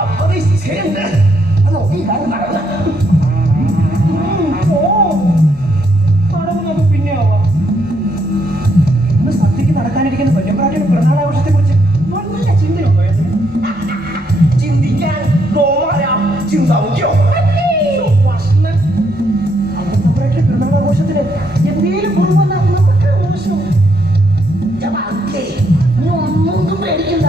അപ്പൊ നിശ്ചയുണ്ട്. നോക്കി കാര്യം നടന്ന പിന്നെ ആവാം. ഇന്ന് സദ്യക്ക് നടക്കാനിരിക്കുന്ന വല്യമ്പ്രാട്ടിയുടെ പിറന്നാളാഘോഷത്തെ കുറിച്ച് നല്ല ചിന്തയുണ്ടോ? ചിന്തിക്കാൻ ചിന്താമുഖ്യോ അമ്പത്തമ്പ്രാട്ടിയുടെ പിറന്നാളാഘോഷത്തിന് എന്തെങ്കിലും കുറവെന്നാ നമുക്ക് മോശം. ഒന്നും പേടിക്കണ്ട.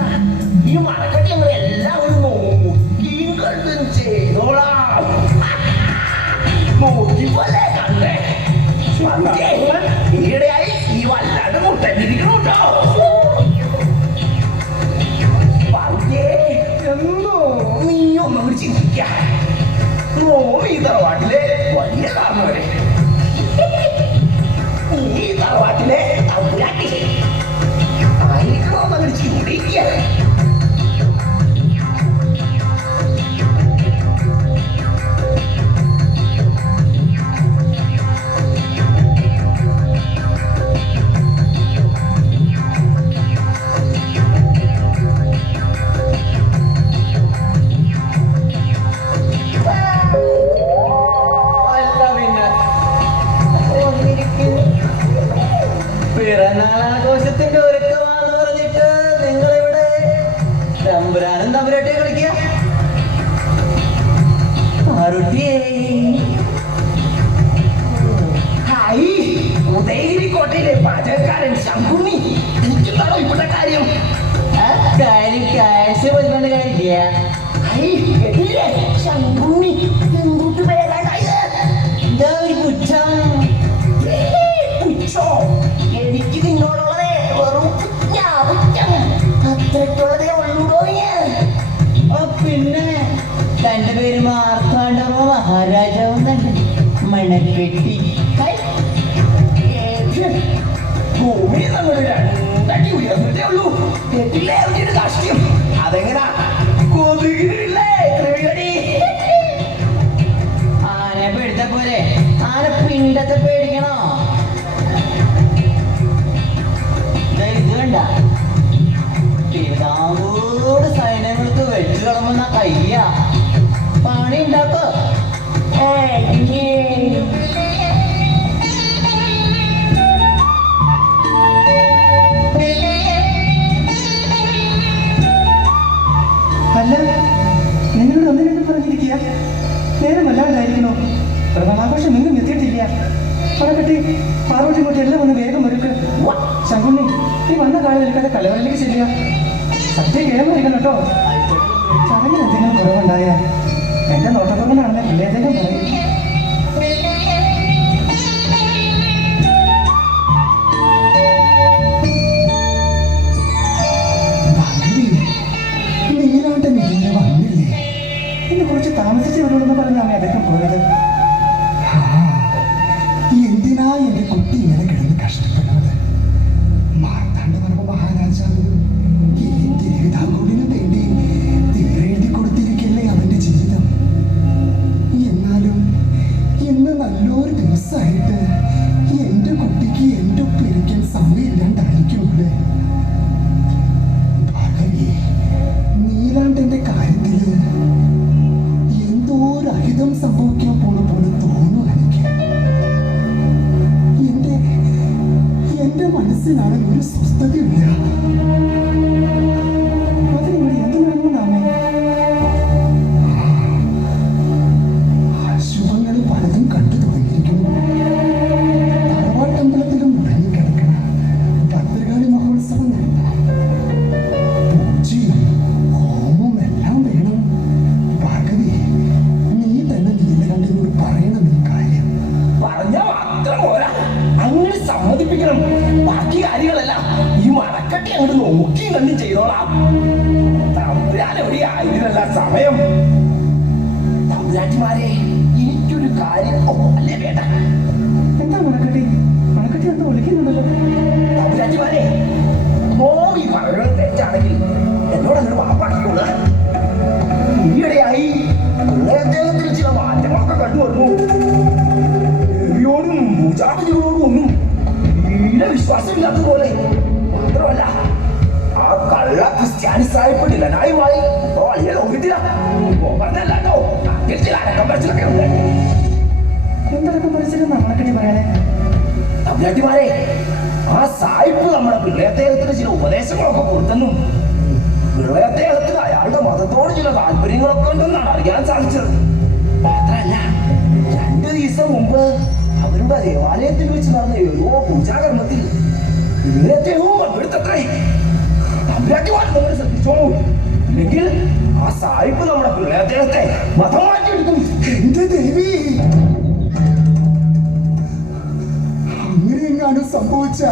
ഈ മറക്കട്ടി ഞങ്ങൾ എല്ലാവരും നോക്കിയും കണ്ടും ചെയ്തോളാം. നോക്കിപ്പോലെ കണ്ടേ ഈയിടെയായി ഈ വല്ലാണ്ട് മുട്ടന്നിരിക്കണു കേട്ടോ. നീ ഒന്നും ചിന്തിക്ക. ഈ തറവാട്ടിലെ വലിയ കാരണവരെ ഈ തറവാട്ടിലെ തമ്പുരാട്ടി ആയിരിക്കണോന്നങ്ങനെ ചിന്തിക്ക. പിറന്നാളാഘോഷത്തിന്റെ ഒരുക്കമാണെന്ന് പറഞ്ഞിട്ട് നിങ്ങളിവിടെ തമ്പുരാനും തമ്പുരാട്ടിയെ കളിക്കുക. ഉദയഗിരിക്കോട്ടയിലെ പാചകക്കാരൻ ശങ്കുണ്ണി എനിക്കുണ്ടാണോ ഇവിടെ കാര്യം? കാര്യം കഴിക്കുക. ശങ്കുണ്ണി എന്തൊട്ട് പേരാണ്ടായത്? പുച്ഛം. എനിക്ക് നിന്നോടുള്ളതേ വെറും അത്രയ്ക്കുള്ളതേ ഉള്ളൂടോ. പിന്നെ തന്റെ പേര് മാർത്താണ്ഡവ മഹാരാജാവും തന്നെ. മണപ്പെട്ടി ഭൂമി നമ്മൾ രണ്ടടി ഉയർന്നിട്ടേ ഉള്ളൂ. കേട്ടില്ലേ അവരുടെ രാഷ്ട്രീയം? അതെങ്ങനാ കൊതുകില്ലേ കൃമികടി? ആനെ പേടിച്ച പോലെ ആന പിണ്ടത്തെ പേടിക്കണോ? ഇത് കണ്ട തിരുവിതാംകൂർ സൈന്യങ്ങൾക്ക് വെച്ചു കളമ്പുന്ന കയ്യ പണി ഉണ്ടാക്കോ. അല്ല, നിങ്ങളോട് ഒന്നിനും പറഞ്ഞിരിക്കുക. നേരം വല്ലാണ്ടായിരിക്കണോ? പിറന്നാളാഘോഷം എങ്ങും എത്തിയിട്ടില്ല. പടക്കെട്ടി പാർവട്ടി ഇങ്ങോട്ട് എല്ലാം ഒന്ന് വേഗം ഒരുക്ക്. ശങ്കുണ്ണി, ഈ വന്ന കാലം നിൽക്കാതെ കലവറിലേക്ക് ചെല്ലുക. സത്യം കേൾമായിരിക്കണം കേട്ടോ. ചടങ്ങിന് എന്തെങ്കിലും കുറവുണ്ടായ എന്റെ നോട്ടക്കുറവനാണെന്ന് പിള്ളേരേക്കും പറയും. ഇന്ന് കുറച്ച് താമസിച്ച് വരുമെന്ന് പറഞ്ഞാണ് അദ്ദേഹം പോയത്. എന്തിനാ എന്റെ കുട്ടി ഇങ്ങനെ കിടന്ന് കഷ്ടപ്പെടുന്നത്? മാർത്താണ്ഡവർമ്മ മഹാരാജാവിനും ഈ തിരുവിതാംകൂറിനും വേണ്ടി തീരെഴുതി കൊടുത്തിരിക്കല്ലേ അവന്റെ ജീവിതം. എന്നാലും ഇന്ന് നല്ലൊരു ദിവസമായിട്ട് എന്റെ കുട്ടിക്ക് എന്റെ ഒപ്പം ഇരിക്കാൻ സമയമില്ലാണ്ടായിരിക്കുമല്ലേ? ഭാഗവി, നീലാണ്ടന്റെ കാര്യത്തില് എന്തോ ഒരു അഹിതം സംഭവിക്കാൻ പോണ പോലെ തോന്നുന്നു എനിക്ക്. എന്റെ മനസ്സിനാണ് ഒരു സ്വസ്ഥതയില്ല. അതിനിവിടെ എന്ത് നടന്നതാമേ? അശുഭങ്ങൾ പലതും കണ്ടു തുടങ്ങിയിരിക്കുന്നു. തറവാട്ടമ്പലത്തിലും മുടങ്ങിക്കിടക്കണ ഭദ്രകാളി മഹോത്സവം നടത്തണം. പൂജയും ഹോമവും എല്ലാം വേണം. ഭാഗവി, നീ തന്നെ നീലകണ്ഠനോട് പറയണം ഈ കാര്യം. പറഞ്ഞ മാത്രം പോരാ, അങ്ങനെ സമ്മതിപ്പിക്കണം. ബാക്കി കാര്യങ്ങളെല്ലാം ഈ മറക്കട്ടി അങ്ങോട്ട് നോക്കി കണ്ടും ചെയ്തോളാം. തമ്പുരാൻ എവിടെ ആയിരുന്നല്ല സമയം. തമ്പുരാട്ടിമാരെ, എനിക്കൊരു കാര്യം അല്ലേ വേണ്ട. എന്താ മണക്കട്ടി? മണക്കട്ടി എന്താ വിളിക്കുന്നുണ്ടല്ലോ? തമ്പുരാട്ടിമാരെ, ഈ പറയുന്നത് തെറ്റാണെങ്കിൽ എന്നോട് അങ്ങനെ വാപ്പാക്കിക്കൊണ്ട്. ഈയിടെയായി അദ്ദേഹത്തിൽ ചില മാറ്റങ്ങളൊക്കെ കണ്ടുവന്നു. ദേവിയോടും പൂജാപതികളോടും ഒന്നും തീരെ വിശ്വാസമില്ലാത്തതുപോലെ. മാത്രമല്ല, ആ കള്ള ക്രിസ്ത്യാനി സായിപ്പ് ഡിലനായുമായി വലിയ ലോകത്തില പറഞ്ഞല്ലോ അടക്കം പറിച്ചിലൊക്കെ ഉണ്ട്. എന്തൊക്കെ പരിസരം നമ്മളെ പറയാനേ തമ്പുരാട്ടിമാരെ, ആ സായിപ്പ് നമ്മുടെ പിള്ളേദ്ദേഹത്തിന് ചില ഉപദേശങ്ങളൊക്കെ കൊടുത്തെന്നും പിള്ളേദ്ദേഹത്തിന് അയാളുടെ മതത്തോട് ചില താല്പര്യങ്ങളൊക്കെ ഉണ്ടെന്നാണ് അറിയാൻ സാധിച്ചത്. മാത്രല്ല 2 ദിവസം മുമ്പ് അവരുടെ ദേവാലയത്തിൽ വെച്ച് നടന്ന ഏതോ പൂജാകർമ്മത്തിൽ പിള്ളേദ്ദേഹവും പങ്കെടുത്തത്രേ. തമ്പുരാട്ടിമാർ നിങ്ങൾ ശ്രദ്ധിച്ചോളൂ, ഇല്ലെങ്കിൽ ആ സായിപ്പ് നമ്മുടെ പിള്ളേദ്ദേഹത്തെ മതം മാറ്റിയെടുക്കും. എന്റെ ദേവി, അങ്ങനെയെങ്ങാനും സംഭവിച്ച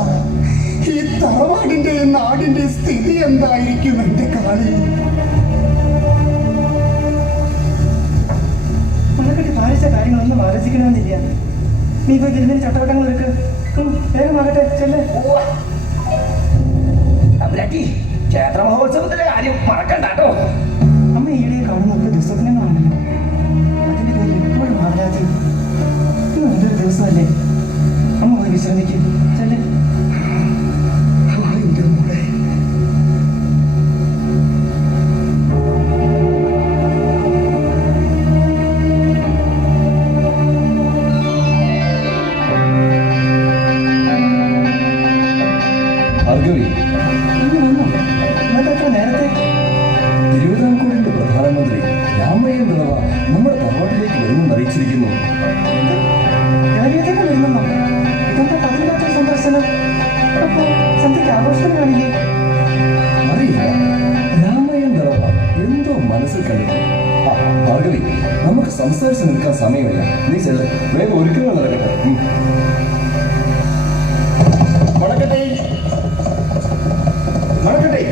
ഈ തറവാടിന്റെ നാടിന്റെ സ്ഥിതി എന്തായിരിക്കും എന്റെ കാളി? നമ്മളെക്കട്ടി പാലിച്ച കാര്യങ്ങളൊന്നും ആലോചിക്കണമെന്നില്ല. നീ പോയി ഗിരിഞ്ഞ ചട്ടവട്ടങ്ങൾ എടുക്ക്. വേഗമാകട്ടെ, ചെല്ലേ. തമ്പുരാട്ടി, ക്ഷേത്ര മഹോത്സവത്തിന്റെ കാര്യം മറക്കണ്ടാട്ടോ. അമ്മ ഈയിടെ കാണുന്നൊക്കെ ദുസ്വപ്നങ്ങളാണല്ലോ. അതിന്റെ പേരിൽ എപ്പോഴും ആവലാതി. ഇത് നല്ലൊരു ദിവസമല്ലേ? അമ്മ പോയി വിശ്രമിക്കും. ചെല്ലേ. എന്റെ മോളെ, ഭാർഗവി, ഇന്നത്തെ നേരത്തെ തിരുവിതാംകൂറിന്റെ പ്രധാനമന്ത്രി രാമയ്യൻ പിളവ നമ്മുടെ തറവാട്ടിലേക്ക് വരുമെന്ന് അറിയിച്ചിരിക്കുന്നു. രാജ്യത്തേക്ക് വരുമെന്നോ? ഇതെന്താ പതിവില്ലാത്ത സന്ദർശനം? അപ്പോ സന്ധ്യയ്ക്ക് ആഘോഷത്തിന് കാണില്ലേ? അറിയില്ല, രാമയ്യൻ പിളവ എന്തോ മനസ്സിൽ കണ്ടിട്ടു. ആ ഭാർഗവി, നമുക്ക് സംസാരിച്ച് നിൽക്കാൻ സമയമില്ല. നീ ചെല്ല്, വേഗം ഒരുക്കങ്ങൾ നടക്കട്ടെ. നടക്കട്ടെ നടക്കട്ടെ.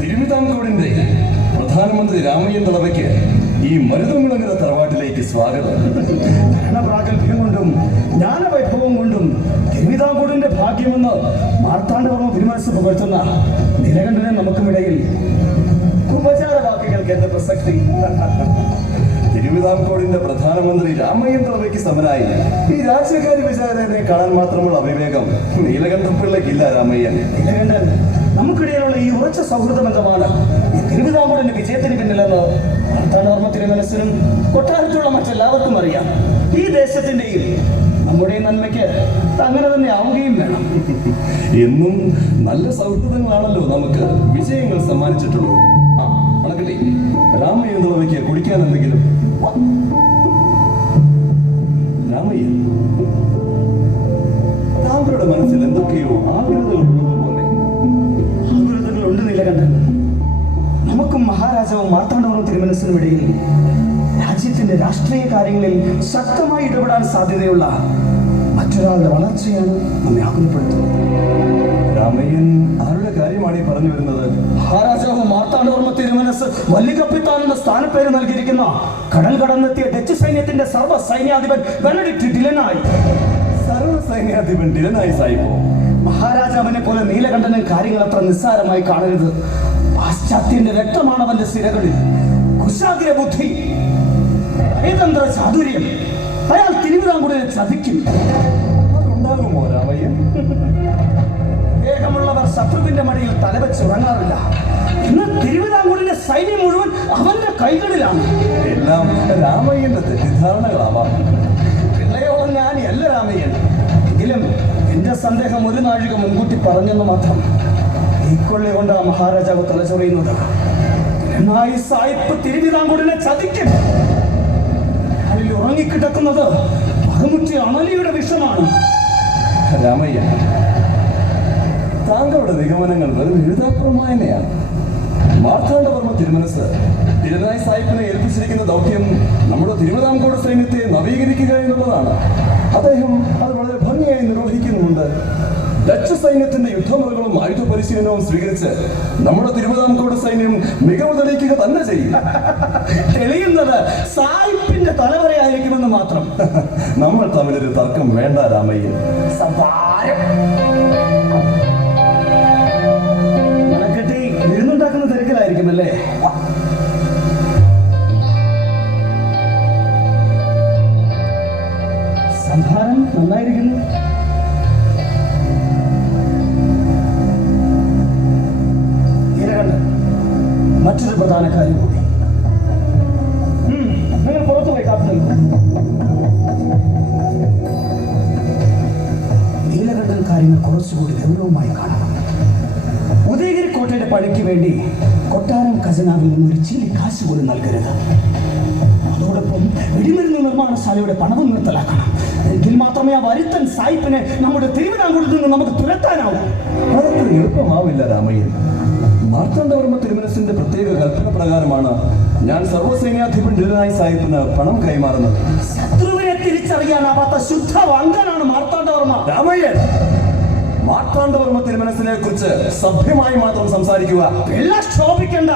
തിരുവിതാംകൂറിന്റെ പ്രധാനമന്ത്രി രാമയ്യൻ പിളവയ്ക്ക് ഈ മരുതമുളങ്ങര തറവാട്ടിലേക്ക് സ്വാഗതം. ഭരണപ്രാഗൽഭ്യം കൊണ്ടും ജ്ഞാനവൈഭവം കൊണ്ടും തിരുവിതാംകൂറിന്റെ ഭാഗ്യമെന്ന് മാർത്താണ്ഡവർമ്മ തിരുമനസ് പുകഴ്ത്തുന്ന നീലകണ്ഠനെ നമുക്കുമിടയിൽ ഉപചാര വാക്കുകൾക്ക് എന്ത് പ്രസക്തി? തിരുവിതാംകൂറിന്റെ പ്രധാനമന്ത്രി രാമയ്യൻ പിളവയ്ക്ക് സമനായി ഈ രാജ്യകാര്യ വിചാരനെ കാണാൻ മാത്രമുള്ള അവിവേകം നീലകണ്ഠപിള്ളയ്ക്കില്ല. രാമയ്യൻ, നീലകണ്ഠൻ, നമുക്കിടയിലുള്ള ഈ ഉറച്ച സൗഹൃദ ബന്ധമാണ് ഈ തിരുവിതാംകൂറിന്റെ വിജയത്തിന് പിന്നിലെന്ന് മാർത്താണ്ഡവർമ്മ തിരുമനസിനും കൊട്ടാരത്തിലുള്ള മറ്റെല്ലാവർക്കും അറിയാം. ഈ ദേശത്തിന്റെയും നമ്മുടെ നന്മയ്ക്ക് അങ്ങനെ തന്നെ ആവുകയും വേണം. എന്നും നല്ല സൗഹൃദങ്ങളാണല്ലോ നമുക്ക് വിജയങ്ങൾ സമ്മാനിച്ചിട്ടുള്ളൂ. ആ അണക്കട്ടെ, രാമയ്യൻ പിളവയ്ക്ക് കുടിക്കാൻ എന്തെങ്കിലും? രാമയ്യൻ, താങ്കളുടെ മനസ്സിൽ എന്തൊക്കെയോ ആഗ്രഹങ്ങൾ ഉള്ളതുപോലെ. ആകുലതകളുണ്ട് നീലകണ്ഠൻ. നമുക്കും മഹാരാജാവും മാർത്താണ്ഡവർമ്മ തിരുമനസിനും ഇടയിൽ രാജ്യത്തിന്റെ രാഷ്ട്രീയ കാര്യങ്ങളിൽ ശക്തമായി ഇടപെടാൻ സാധ്യതയുള്ള മറ്റൊരാളുടെ വളർച്ചയാണ് നമ്മെ ആകുലപ്പെടുത്തുന്നത്. രാമയ്യൻ ആരുടെ കാര്യമാണ് ഈ പറഞ്ഞു വരുന്നത്? മഹാരാജാവ് മാർത്താണ്ഡവർമ്മ തിരുമനസ് വല്ലികപ്പിത്താൻ എന്ന സ്ഥാനപ്പേര് നൽകിയിരിക്കുന്ന കടൽ കടന്നെത്തിയ ഡച്ച് സൈന്യത്തിന്റെ സർവ്വ സൈന്യാധിപൻ ബെനഡിക്ട് ഡിലനായി. സർവ്വ സൈന്യാധിപൻ ഡിലനായി സായിപ്പോ? മഹാരാജാവിനെ പോലെ നീലകണ്ഠനും കാര്യങ്ങൾ അത്ര നിസ്സാരമായി കാണരുത്. പാശ്ചാത്യന്റെ രക്തമാണ് അവന്റെ സിരകളിൽ. കുശാഗ്ര ബുദ്ധി, നയതന്ത്ര ചാതുര്യം, അയാൾ തിരുവിതാംകൂറിനെ ചതിക്കും. അതുണ്ടാകുമോ രാമയ്യൻ? വേഗമുള്ളവർ ശത്രുവിന്റെ മടിയിൽ തലവെച്ചുറങ്ങാറില്ല. ഇന്ന് തിരുവിതാംകൂറിന്റെ സൈന്യം മുഴുവൻ അവന്റെ കൈകളിലാണ്. എല്ലാം രാമയ്യന്റെ തെറ്റിദ്ധാരണകളാവാം. പിള്ളയോളം ഞാനല്ല രാമയ്യൻ. എങ്കിലും എന്റെ സന്ദേഹം ഒരു നാഴിക മുൻകൂട്ടി പറഞ്ഞെന്ന് മാത്രം. ഈ കൊള്ളി കൊണ്ട് ആ മഹാരാജാവ് തലചൊറിയുന്നത് എന്നായി സായിപ്പ് തിരുവിതാംകൂറിനെ ചതിക്കും. അതിൽ ഉറങ്ങിക്കിടക്കുന്നത് പകമുറ്റി അണലിയുടെ വിഷമാണ്. രാമയ്യ, താങ്കളുടെ നിഗമനങ്ങൾ വെറും എഴുതാപ്പുറമായനെയാണ്. മാർത്താണ്ഡവർമ്മ തിരുമനസ് തിരുനായ് സാഹിബിനെ ഏൽപ്പിച്ചിരിക്കുന്ന ദൗത്യം നമ്മുടെ തിരുവിതാംകൂർ സൈന്യത്തെ നവീകരിക്കുക എന്നുള്ളതാണ്. അദ്ദേഹം അത് വളരെ ഭംഗിയായി നിർവഹിക്കുന്നുണ്ട്. ഡച്ച് സൈന്യത്തിന്റെ യുദ്ധമുറകളും ആയുധ പരിശീലനവും സ്വീകരിച്ച് നമ്മുടെ തിരുവിതാംകൂർ സൈന്യം മികവ് തെളിയിക്കുക തന്നെ ചെയ്യും. തെളിയുന്നത് സായിപ്പിന്റെ തലവരെയായിരിക്കുമെന്ന് മാത്രം. നമ്മൾ തമ്മിലൊരു തർക്കം വേണ്ട രാമയ്യൻ. വിരുന്നുണ്ടാക്കുന്ന തിരക്കിലായിരിക്കുമല്ലേ? സുപ്രധാന കാര്യം കൂടി. നിങ്ങൾ പുറത്തു പോയി കാത്തു നിൽക്കും. നീലകണ്ഠൻ കാര്യങ്ങൾ കുറച്ചുകൂടി ഗൗരവമായി കാണണം. ഉദയഗിരി കോട്ടയുടെ പണിക്ക് വേണ്ടി കൊട്ടാരം ഖജനാവിൽ നിന്ന് ഒരു ചില്ലി കാശ് പോലും നൽകരുത്. അതോടൊപ്പം വെടിമരുന്ന് നിർമ്മാണശാലയുടെ പണവും നിർത്തലാക്കണം. എങ്കിൽ മാത്രമേ ആ വരുത്തൻ സായിപ്പിനെ നമ്മുടെ തിരുവിതാംകൂറിൽ നിന്ന് നമുക്ക് തുരത്താനാവൂ. അതൊക്കെ എളുപ്പമാവില്ല രാമയ്യൻ. മാർത്താണ്ഡവർമ്മ തിരുമനസിന്റെ പ്രത്യേക കൽപ്പന പ്രകാരമാണ് ഞാൻ സർവ്വസൈന്യാധിപൻ ഡിലനായി സാഹിബിന് പണം കൈമാറുന്നത്. ശത്രുവിനെ തിരിച്ചറിയാനാവാത്ത ശുദ്ധ വങ്കനാണ് മാർത്താണ്ഡവർമ്മ. രാമയ്യൻ, മാർത്താണ്ഡവർമ്മ തിരുമനസിനെ കുറിച്ച് സഭ്യമായി മാത്രം സംസാരിക്കുക. ക്ഷോഭിക്കണ്ട.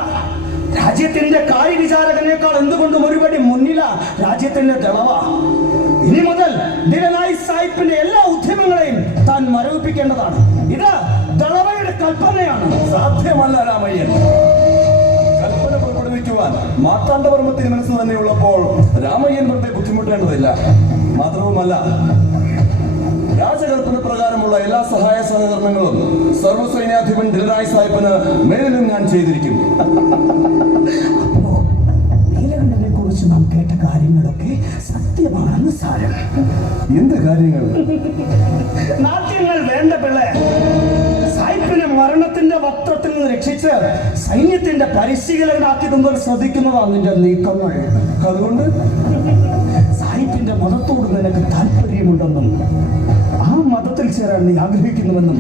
രാജ്യത്തിന്റെ കാര്യവിചാരകനേക്കാൾ എന്തുകൊണ്ടും ഒരുപടി മുന്നില രാജ്യത്തിന്റെ ദളവ. ഇനി മുതൽ ഡിലനായി സാഹിബിന്റെ എല്ലാ ഉദ്യമങ്ങളെയും താൻ മരവിപ്പിക്കേണ്ടതാണ്. ഇത് ദളവയുടെ കൽപ്പനയാണ്. സാധ്യമല്ല രാമയ്യൻ. കൽപ്പന പുറപ്പെടുവിക്കുവാൻ മാർത്താണ്ഡവർമ്മ തിരുമനസ് തന്നെയുള്ളപ്പോൾ രാമയ്യൻ വെറുതെ ബുദ്ധിമുട്ടേണ്ടതില്ല. മാത്രവുമല്ല, രാജകൽപ്പന പ്രകാരമുള്ള എല്ലാ സഹായ സഹകരണങ്ങളും സർവ്വസൈന്യാധിപൻ ഡിലനായി സാഹിബിന് മേലിലും ഞാൻ ചെയ്തിരിക്കും. അപ്പോ നീലകണ്ഠനെ കുറിച്ച് നാം കേട്ട കാര്യങ്ങളൊക്കെ സത്യമാണെന്ന് സാരം. എന്ത് കാര്യങ്ങൾ? നാട്യങ്ങൾ വേണ്ട പിള്ളേ. സായിപ്പിനെ മരണത്തിന്റെ വസ്ത്രത്തിൽ നിന്ന് രക്ഷിച്ച് സൈന്യത്തിന്റെ പരിശീലകനാക്കി തുമ്പോൾ ശ്രദ്ധിക്കുന്നതാണ് നിന്റെ നീക്കങ്ങൾ. അതുകൊണ്ട് സായിപ്പിന്റെ മതത്തോട് നിനക്ക് താല്പര്യമുണ്ടെന്നും ആ മതത്തിൽ ചേരാൻ നീ ആഗ്രഹിക്കുന്നുവെന്നും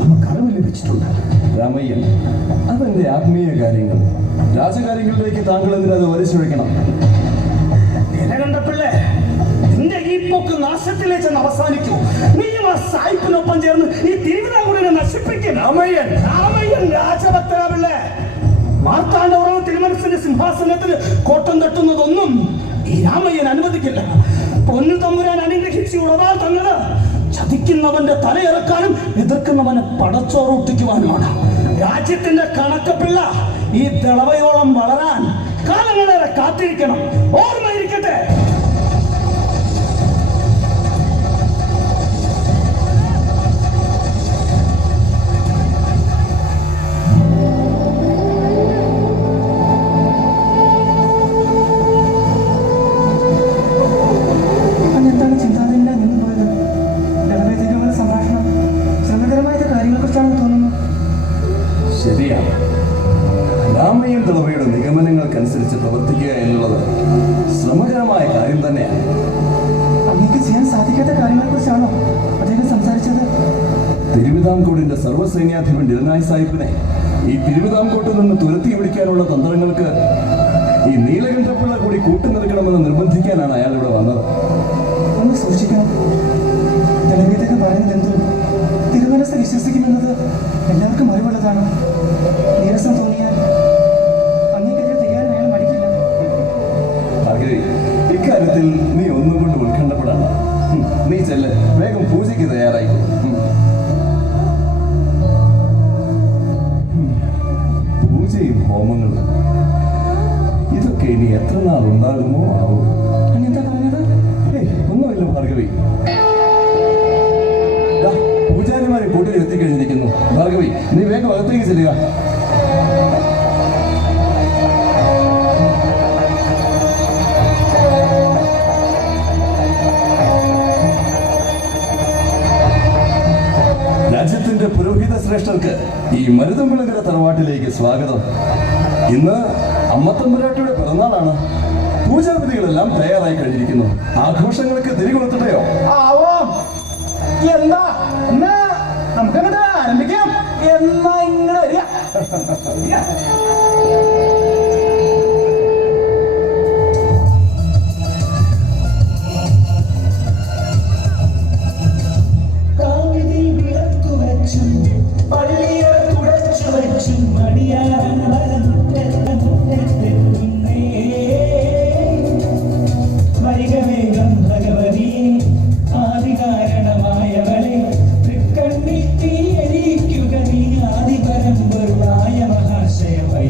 നമുക്ക് അറിവ് ലഭിച്ചിട്ടുണ്ട്. രാമയ്യൻ, അതെന്റെ ആത്മീയ കാര്യങ്ങൾ. രാജകാര്യങ്ങളിലേക്ക് താങ്കൾ എന്തിനത് വലിച്ചൊഴിക്കണം? നിലകണ്ഠപിള്ളേ, നിന്റെ ഈ പോക്ക് നാശത്തിലേക്ക് ചെന്ന് അവസാനിക്കൂ. നീയും ആ സായിപ്പിനൊപ്പം ചേർന്ന് ഈ തിരുവിതാംകൂറിനെ നശിപ്പിക്കും. രാമയ്യൻ രാജഭക്തരാവില്ലേ? മാർത്താണ്ഡവർമ്മ തിരുമനസിന്റെ സിംഹാസനത്തിൽ കോട്ടം തട്ടുന്നതൊന്നും ഈ രാമയ്യൻ അനുവദിക്കില്ല. പൊന്നു തമ്പുരാൻ അനുഗ്രഹിച്ച് ഉളവാൾ തന്നത് ചതിക്കുന്നവന്റെ തലയിറക്കാനും എതിർക്കുന്നവന് പടച്ചോറൊട്ടിക്കുവാനുമാണ്. രാജ്യത്തിന്റെ കണക്കപ്പിള്ള ഈ ദളവയോളം വളരാൻ കാലങ്ങളേറെ കാത്തിരിക്കണം. ഓർമ്മയിരിക്കട്ടെ. എന്താണ് ചിന്താതിന്റെ നിന്ന് പോയത്? ദളവേദികളുടെ സംഭാഷണം ശ്രമകരമായ കാര്യങ്ങളെക്കുറിച്ചാണെന്ന് തോന്നുന്നു. ശരിയാണ്. രാമയ്യൻ ദളവയുടെ നിഗമനങ്ങൾക്കനുസരിച്ച് പ്രവർത്തിക്കുക എന്നുള്ളത് ശ്രമകരമായ കാര്യം തന്നെയാണ്. അങ്ങേക്ക് ചെയ്യാൻ സാധിക്കാത്ത കാര്യങ്ങളെക്കുറിച്ചാണോ അദ്ദേഹം സംസാരിച്ചത്? തിരുവിതാംകൂറിന്റെ സർവ്വസൈന്യാധിപൻ ഡിലനായി സാഹിബിനെ ഈ തിരുവിതാംകൂട്ടിൽ നിന്ന് തുരത്തി പിടിക്കാനുള്ള തന്ത്രങ്ങൾക്ക് ഈ നീലകണ്ഠപിള്ള കൂടി കൂട്ടുനിൽക്കണമെന്ന് നിർബന്ധിക്കാനാണ് അയാൾ ഇവിടെ വന്നത്. ഒന്ന് സൂക്ഷിക്കണം. ദളവേദിക പറയുന്നത് എന്തും തിരുമനസ് വിശ്വസിക്കുമെന്നത് എല്ലാവർക്കും അറിവുള്ളതാണ്. നീരസം തോന്നിയാൽ അങ്ങേക്കെതിരെ തിരിയാൻ അയാൾ മടിക്കില്ല. ഇക്കാര്യത്തിൽ നീ ഒന്നും കൊണ്ട് ഉത്കണ്ഠപ്പെടണ്ട. നീ ചെല്ല്, വേഗം പൂജയ്ക്ക് തയ്യാറായി. പൂജയും ഹോമങ്ങളും ഇതൊക്കെ ഇനി എത്ര നാൾ ഉണ്ടാകുമോ ആവും. അങ്ങനെന്താ പറഞ്ഞത്? ഒന്നുമില്ല ഭാർഗവി. പൂജാരിമാരെ കൂട്ടിൽ എത്തിക്കഴിഞ്ഞിരിക്കുന്നു. ഭാർഗവി, നീ വേഗം അകത്തേക്ക് ചെല്ലുക. രാജ്യത്തിന്റെ പുരോഹിത ശ്രേഷ്ഠർക്ക് ഈ മരുതംകുളങ്ങര തറവാട്ടിലേക്ക് സ്വാഗതം. ഇന്ന് അമ്മത്തമ്പുരാട്ടിയുടെ പിറന്നാളാണ്. പൂജാവിധികളെല്ലാം തയ്യാറായി കഴിഞ്ഞിരിക്കുന്നു. ആഘോഷങ്ങൾക്ക് തിരികൊളുത്തട്ടെയോ? എന്താ എന്നാ നമുക്കങ്ങോട്ട് ആരംഭിക്കാം. എന്നാ ഇങ്ങനെ വരിക. ആദിപരമ്പൊരുളായ മഹാശയ വൈ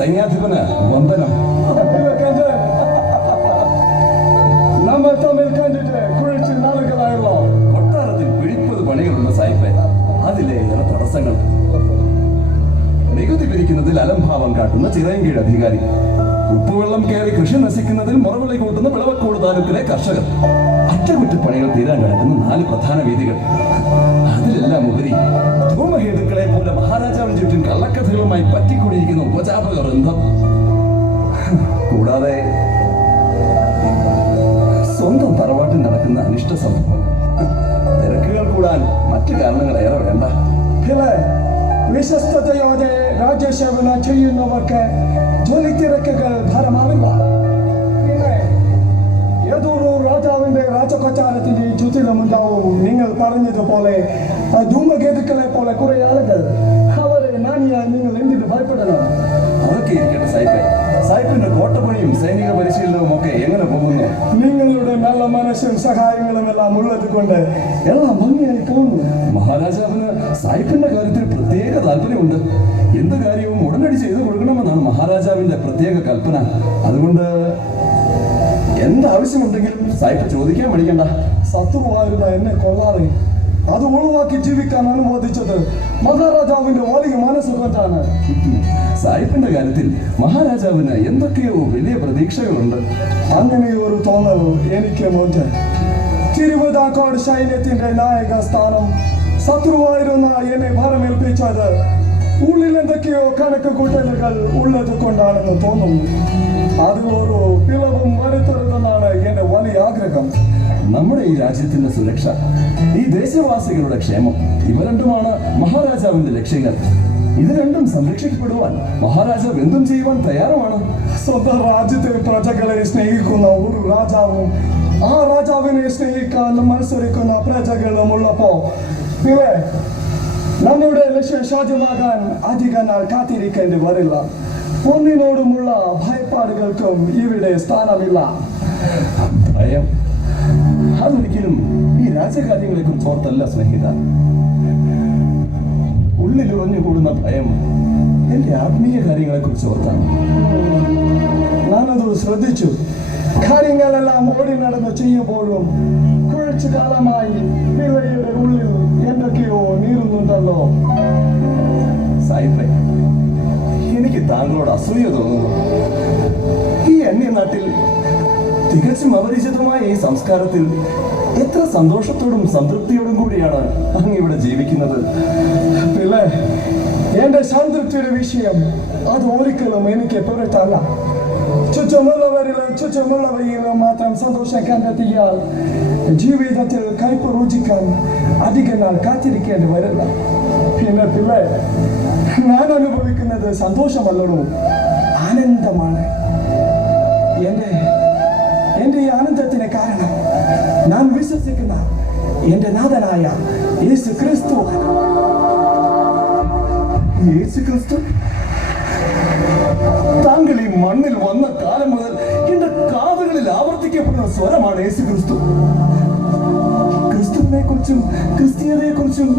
സൈന്യാധിപന് വന്ദനം. നമ്മൾ തമ്മിൽ കണ്ടിട്ട് കുറച്ച് നാളുകളായല്ലോ. കൊട്ടാരത്തിൽ പിടിപ്പത് പണികളുണ്ട് സായിപ്പേ, അതിലേറെ തടസ്സങ്ങൾ. നികുതി പിരിക്കുന്നതിൽ അലംഭാവം കാട്ടുന്ന ചിറയൻകീഴ് അധികാരി, ഉപ്പുവെള്ളം കയറി കൃഷി നശിക്കുന്നതിൽ മുറവിളി കൂട്ടുന്ന വിളവക്കോട് താലൂക്കിലെ കർഷകർ, അറ്റകുറ്റപ്പണികൾ തീരാൻ കിടക്കുന്ന 4 പ്രധാന വീതികൾ, അതിലെല്ലാം ഉപരി ധൂമഹേതുക്കളെ പോലെ മഹാരാജാവിന് ചുറ്റും കള്ളക്കഥകളുമായി പറ്റിക്കൂടിയിരിക്കുന്ന ഉപജാപക വൃന്ദം. കൂടാതെ സ്വന്തം തറവാട്ടിൽ നടക്കുന്ന അനിഷ്ട സംഭവങ്ങൾ. തിരക്കുകൾ കൂടാൻ മറ്റു കാരണങ്ങൾ ഏറെ വേണ്ട. വിശ്വസ്തയോടെ രാജ്യസേവന ചെയ്യുന്നവർക്ക് ജോലി തിരക്കുകൾ ഭാരമാവില്ല. ഏതൊരു രാജാവിന്റെ രാജകൊട്ടാരത്തിന്റെ ചുറ്റിലുമുണ്ടാവും നിങ്ങൾ പറഞ്ഞതുപോലെ ധൂമകേതുക്കളെ പോലെ കുറെ ആളുകൾ. അവരെ നാണിയാൽ നിങ്ങൾ എന്തിന് ഭയപ്പെടണം? അതൊക്കെ ഇരിക്കട്ടെ സായിപ്പേ, സായിപ്പിന്റെ കോട്ടപ്പണിയും സൈനിക പരിശീലനവും ഒക്കെ എങ്ങനെ പോകുന്നു? നിങ്ങളുടെ നല്ല മനസ്സും സഹായങ്ങളും എല്ലാം ഉള്ളത് കൊണ്ട് എല്ലാം ഭംഗിയായി പോകുന്നു. മഹാരാജാവിന് സായിപ്പിന്റെ കാര്യത്തിൽ പ്രത്യേക താല്പര്യമുണ്ട്. എന്ത് കാര്യവും ഉടനടി ചെയ്തു കൊടുക്കണമെന്നാണ് മഹാരാജാവിന്റെ പ്രത്യേക കൽപ്പന. അതുകൊണ്ട് എന്താവശ്യമുണ്ടെങ്കിലും സായിപ്പ് ചോദിക്കാൻ മടിക്കണ്ട. ശത്രുവായിരുന്ന എന്നെ കൊള്ളാതെ അത് ഒഴിവാക്കി ജീവിക്കാൻ അനുവദിച്ചത് മഹാരാജാവിന്റെ വലിയ മനസ്സുകൊണ്ടാണ്. സായിപ്പിന്റെ കാര്യത്തിൽ മഹാരാജാവിന് എന്തൊക്കെയോ വലിയ പ്രതീക്ഷകളുണ്ട്. അങ്ങനെ ഒരു തോന്നൽ എനിക്കുമുണ്ട്. തിരുവിതാംകൂർ സൈന്യത്തിന്റെ നായക സ്ഥാനം ശത്രുവായിരുന്ന എന്നെ ഭരമേൽപ്പിച്ചത് ഉള്ളിൽ എന്തൊക്കെയോ കണക്ക് കൂട്ടലുകൾ ഉള്ളത് കൊണ്ടാണെന്ന് തോന്നുന്നു. അതിലൊരു പിളവും വരുത്തരുതെന്നാണ് എന്റെ വലിയ ആഗ്രഹം. നമ്മുടെ ഈ രാജ്യത്തിന്റെ സുരക്ഷ, ഈ ദേശവാസികളുടെ ക്ഷേമം, ഇവ രണ്ടുമാണ് മഹാരാജാവിന്റെ ലക്ഷ്യങ്ങൾ. ഇത് രണ്ടും സംരക്ഷിക്കപ്പെടുവാൻ മഹാരാജാവ് എന്തും ചെയ്യുവാൻ തയ്യാറുമാണ്. സ്വന്തം രാജ്യത്തെ പ്രജകളെ സ്നേഹിക്കുന്ന ഒരു രാജാവും ആ രാജാവിനെ സ്നേഹിക്കാൻ മത്സരിക്കുന്ന പ്രജകളും ഉള്ളപ്പോ പിന്നെ നമ്മുടെ ലക്ഷ്യം സാധ്യമാകാൻ അധിക നാൾ കാത്തിരിക്കേണ്ടി വരില്ല. ഒന്നിനോടുമുള്ള ഭയപ്പാടുകൾക്കും ഇവിടെ സ്ഥാനമില്ല. ഭയം അതൊരിക്കലും ഈ രാജകാര്യങ്ങളെ കുറിച്ച് ഓർത്തല്ല സ്നേഹിത. ഉള്ളിൽ ഉറഞ്ഞുകൂടുന്ന ഭയം എന്റെ ആത്മീയ കാര്യങ്ങളെ കുറിച്ച് ഓർത്താണ്. ഞാനത് ശ്രദ്ധിച്ചു. കാര്യങ്ങളെല്ലാം ഓടി നടന്ന് ചെയ്യുമ്പോഴും കുറച്ചു കാലമായി പിള്ളയുടെ ഉള്ളിൽ എന്തൊക്കെയോ നീറുന്നുണ്ടല്ലോ. സായിപ്പേ, എനിക്ക് താങ്കളോട് അസൂയ തോന്നുന്നു. ഈ അന്യനാട്ടിൽ തികച്ചും അപരിചിതമായ ഈ സംസ്കാരത്തിൽ എത്ര സന്തോഷത്തോടും സംതൃപ്തിയോടും കൂടിയാണ് അങ്ങ് ഇവിടെ ജീവിക്കുന്നത്. പിന്നെ എന്റെ സംതൃപ്തിയുടെ വിഷയം അത് ഒരിക്കലും എനിക്ക് പുറത്തല്ല. ചുറ്റുമുള്ളവരിലും ചുറ്റുമുള്ളവയിലും മാത്രം സന്തോഷം കണ്ടെത്തിയാൽ ജീവിതത്തിൽ കയ്പ് രുചിക്കാൻ അധിക നാൾ കാത്തിരിക്കേണ്ടി വരില്ല. പിന്നെ ഞാൻ അനുഭവിക്കുന്നത് സന്തോഷമല്ലടോ, ആനന്ദമാണ്. എന്റെ ഈ ആനന്ദത്തിന് കാരണം ഞാൻ വിശ്വസിക്കുന്ന എന്റെ നാഥനായ യേശു ക്രിസ്തു. യേശു ക്രിസ്തു? താങ്കൾ ഈ മണ്ണിൽ വന്ന കാലം മുതൽ എന്റെ കാതുകളിൽ ആവർത്തിക്കപ്പെടുന്ന സ്വരമാണ് യേശു ക്രിസ്തു. ക്രിസ്തുവിനെ കുറിച്ചും ക്രിസ്തീയതയെ കുറിച്ചും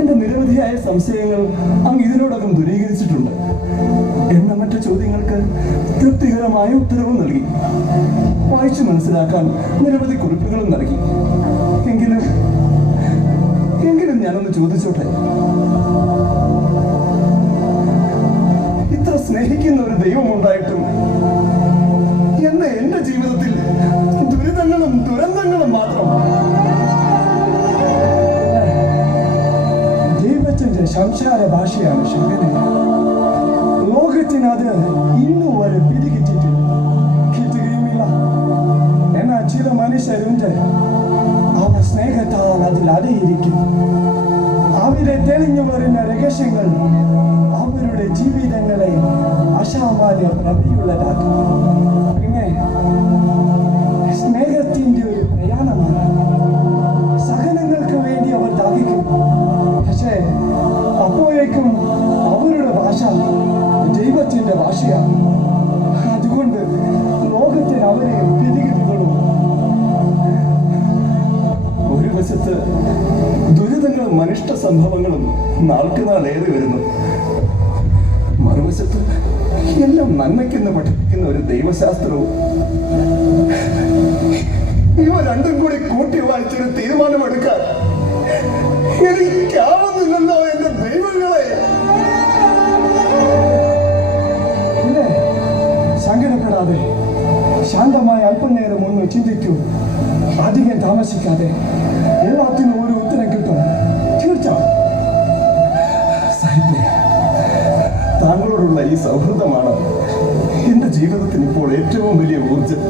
എന്റെ നിരവധിയായ സംശയങ്ങൾ അങ്ങ് ഇതിനോടകം ദൂരീകരിച്ചിട്ടുണ്ട്. എണ്ണമറ്റ ചോദ്യങ്ങൾക്ക് തൃപ്തികരമായ ഉത്തരവും നൽകി. വായിച്ചു മനസ്സിലാക്കാൻ നിരവധി കുറിപ്പുകളും നൽകി. എങ്കിലും ഞാനൊന്ന് ചോദിച്ചോട്ടെ, ഇത്ര സ്നേഹിക്കുന്ന ഒരു ദൈവം ഉണ്ടായിട്ടും എന്ന് എന്റെ ജീവിതത്തിൽ ദുരിതങ്ങളും ദുരന്തങ്ങളും മാത്രം? ദൈവത്തിന്റെ സംസാര ഭാഷയാണ് ശങ്കരൻ. ലോകത്തിന് അത് ഇന്നും വരെ പിടികിട്ടിട്ടില്ല, കിട്ടുകയുമില്ല. എന്നാൽ ചില മനുഷ്യരുണ്ട്, അവർ സ്നേഹത്താൽ അതിൽ അടയിരിക്കും. അവിടെ തെളിഞ്ഞു വരുന്ന രഹസ്യങ്ങൾ അവരുടെ ജീവിതങ്ങളെ അസാമാന്യ പ്രഭയുള്ളതാക്കും. പിന്നെ സ്നേഹത്തിന്റെ ഒരു പ്രയാണമാണ്. സഹനങ്ങൾക്ക് വേണ്ടി അവർ ദാഹിക്കും. പക്ഷേ അപ്പോഴേക്കും അവരുടെ ഭാഷ ദൈവത്തിന്റെ ഭാഷയാണ്. അതുകൊണ്ട് ലോകത്തിന് അവരെ പിടികിട്ടുകൊള്ളും. ഒരു വശത്ത് ദുരിതങ്ങളും അനിഷ്ട സംഭവങ്ങളും നാൾക്ക് നാൾ ഏറി വരുന്നു. മറുവശത്ത് എല്ലാം നന്മയ്ക്കെന്ന് പഠിപ്പിക്കുന്ന ഒരു ദൈവശാസ്ത്രവും ഇവ രണ്ടും കൂടി കൂട്ടി വായിച്ചൊരു തീരുമാനമെടുക്കാൻ എനിക്കാവുന്നില്ലല്ലോ എന്റെ ദൈവങ്ങളെ. ഇല്ലേ, സങ്കടപ്പെടാതെ ശാന്തമായി അല്പനേരം ഒന്ന് ചിന്തിക്കൂ. അധികം താമസിക്കാതെ എല്ലാത്തിനും ഒരു ഉത്തരം കിട്ടും. തീർച്ച. സാഹിബേ, താങ്കളോടുള്ള ഈ സൗഹൃദമാണ് എന്റെ ജീവിതത്തിന് ഇപ്പോൾ ഏറ്റവും വലിയ ഊർജം.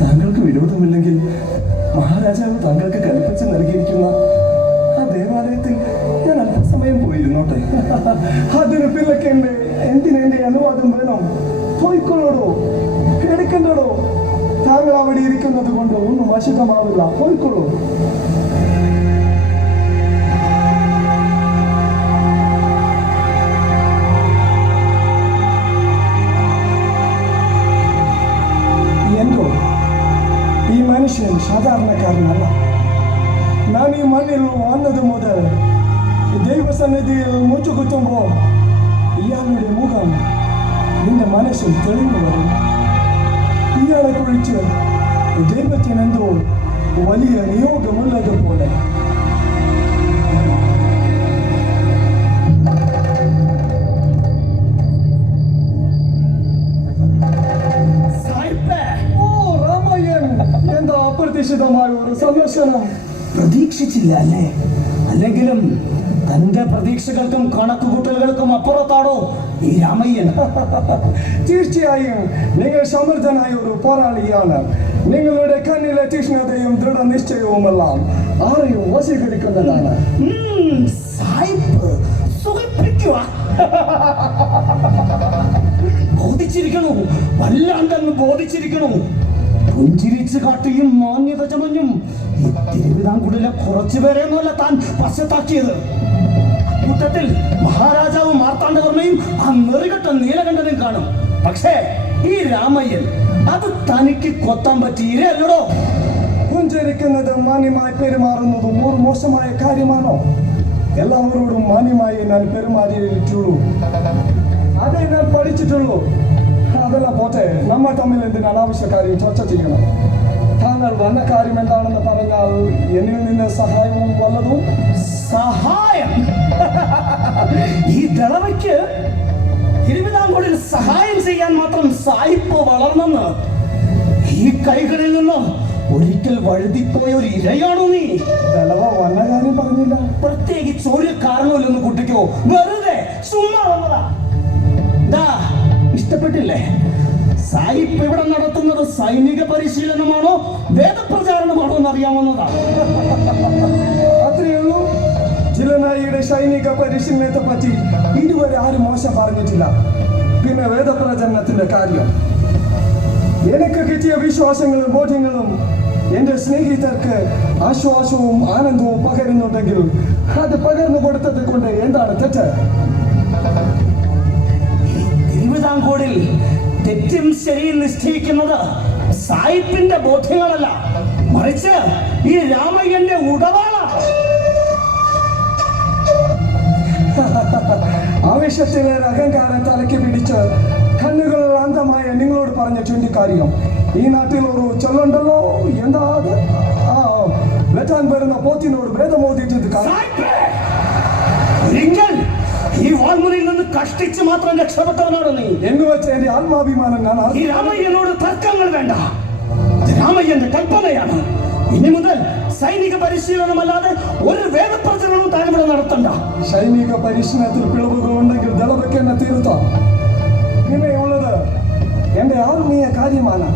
താങ്കൾക്ക് വിരോധമില്ലെങ്കിൽ മഹാരാജാവ് താങ്കൾക്ക് കൽപ്പിച്ച് നൽകിയിരിക്കുന്ന ആ ദേവാലയത്തിൽ ഞാൻ അല്പസമയം പോയിരുന്നോട്ടെ. അതിന് പിള്ളക്കേണ്ട എന്തിനെന്റെ അനുവാദം വേണം? പോയിക്കൊള്ളോടോ, എടുക്കണ്ടോ. താങ്കൾ അവിടെ ഇരിക്കുന്നത് കൊണ്ട് ഒന്നും അശുദ്ധമാവില്ല. പോയിക്കൊള്ളൂ. എന്തോ ഈ മനുഷ്യൻ സാധാരണക്കാരനല്ല. ഞാൻ ഈ മണ്ണിൽ വന്നത് മുതൽ ദൈവസന്നിധിയിൽ മുച്ചുകുത്തുമ്പോൾ ഇയാളുടെ മുഖം നിന്റെ മനസ്സിൽ തെളിഞ്ഞു വരും. ഇയാളെ കുറിച്ച് ദൈവത്തിനെന്തോ വലിയ നിയോഗമുള്ളതുപോലെ. ഓ രാമയ്യൻ, എന്താ അപ്രതീക്ഷിതമായ ഒരു സന്ദർശനം? പ്രതീക്ഷിച്ചില്ല അല്ലേ? അല്ലെങ്കിലും തന്റെ പ്രതീക്ഷകൾക്കും കണക്കുകൂട്ടലുകൾക്കും അപ്പുറത്താണോ ഈ രാമയ്യൻ? തീർച്ചയായും നിങ്ങൾ സമർത്ഥനായ ഒരു പോരാളിയാണ്. നിങ്ങളുടെ കണ്ണിലെ തീക്ഷ്ണതയും ദൃഢനിശ്ചയവുമെല്ലാം ആരെയും വശീകരിക്കുന്നതാണ്. സായിപ്പ് സുഖിപ്പിക്കുക. ബോധിച്ചിരിക്കണു, വല്ലാണ്ടെന്ന് ബോധിച്ചിരിക്കണു. പുഞ്ചിരിച്ചു കാട്ടിയും മാന്യത ചമഞ്ഞും ഈ തിരുവിതാംകൂടിലെ കുറച്ചുപേരെയൊന്നുമല്ല താൻ പശ്ചാത്താക്കിയത്. കൂട്ടത്തിൽ മഹാരാജാവ് മാർത്താണ്ഡവർമ്മയും ആ നെറികെട്ട നീലകണ്ഠനും കാണും. പക്ഷേ ഈ രാമയ്യൻ അത് തനിക്ക് കൊത്താൻ പറ്റിയില്ലല്ലോ. പുഞ്ചരിക്കുന്നത് മാന്യമായി പെരുമാറുന്നതും ഒരു മോശമായ കാര്യമാണോ? എല്ലാവരോടും മാന്യമായി ഞാൻ പെരുമാറിയിട്ടുള്ളൂ. അതേ ഞാൻ പഠിച്ചിട്ടുള്ളൂ. അതെല്ലാം പോട്ടെ, നമ്മൾ തമ്മിൽ എന്തിന് അനാവശ്യ കാര്യം ചർച്ച ചെയ്യണം? താങ്കൾ വന്ന കാര്യം എന്താണെന്ന് പറഞ്ഞാൽ എന്നിൽ നിന്ന് സഹായവും വല്ലതും? സഹായം? ഈ ദളവയ്ക്ക് തിരുവിതാംകൂടിൽ സഹായം ചെയ്യാൻ മാത്രം സായിപ്പ് വളർന്നെന്ന് ഈ കൈകളിൽ നിന്ന് ഒരിക്കൽ വഴുതിപ്പോയ ഒരു ഇരയാണോ നീ? ദളവ വന്ന കാര്യം പറഞ്ഞില്ല. പ്രത്യേകിച്ച് ഒരു കാരണമില്ലെന്ന് കുട്ടിക്കോ? വെറുതെ ചുമ്മാ വന്നതാ. ഇഷ്ടപ്പെട്ടില്ലേ? സായിപ്പ് ഇവിടെ നടത്തുന്നത് സൈനിക പരിശീലനമാണോ വേദപ്രചാരണമാണോ എന്നറിയാവുന്നതാ. അത്രയുള്ളൂ. ജിലനായിയുടെ സൈനിക പരിശീലനത്തെ പറ്റി ഇതുവരെ ആരും മോശം പറഞ്ഞിട്ടില്ല. പിന്നെ വേദപ്രചരണത്തിന്റെ കാര്യം, എനിക്ക് കിട്ടിയ വിശ്വാസങ്ങളും ബോധ്യങ്ങളും എന്റെ സ്നേഹിതർക്ക് ആശ്വാസവും ആനന്ദവും പകരുന്നുണ്ടെങ്കിൽ അത് പകർന്നു കൊടുത്തത് കൊണ്ട് എന്താണ് തെറ്റ്? തിരുവിതാംകൂടിൽ തെറ്റും ശരിയും നിശ്ചയിക്കുന്നത് സായിപ്പിന്റെ ബോധ്യങ്ങളല്ല, മറിച്ച് ഈ രാമയ്യന്റെ ഉടവാള. ആവേശത്തിലേറെ അഹങ്കാരം തലയ്ക്ക് പിടിച്ച് കണ്ണുകൾ അന്ധമായ നിങ്ങളോട് പറഞ്ഞ ചൂണ്ടിക്കാര്യം ഈ നാട്ടിൽ ഒരു ചൊല്ലുണ്ടല്ലോ, എന്താ അത്? വെട്ടാൻ വരുന്ന പോത്തിനോട് വേദമോദിച്ചത് ഈ വാൾമുനയിൽ നിന്ന് കഷ്ടിച്ച് മാത്രം രക്ഷപ്പെട്ടവനാണ് നീ എന്ന് വെച്ച് എന്റെ ആത്മാഭിമാനം ഞാൻ ഈ രാമയ്യനോട് തർക്കങ്ങൾ വേണ്ട. രാമയ്യന്റെ കൽപ്പനയാണ്. ഇനി മുതൽ സൈനിക പരിശീലനമല്ലാതെ ഒരു വേദപ്രചരണവും താനിവിടെ നടത്തണ്ട. സൈനിക പരിശീലനത്തിൽ പിളവുകൾ ഉണ്ടെങ്കിൽ ദളവയ്ക്ക് എന്നെ തീർത്താം. പിന്നെയുള്ളത് എന്റെ ആത്മീയ കാര്യമാണ്.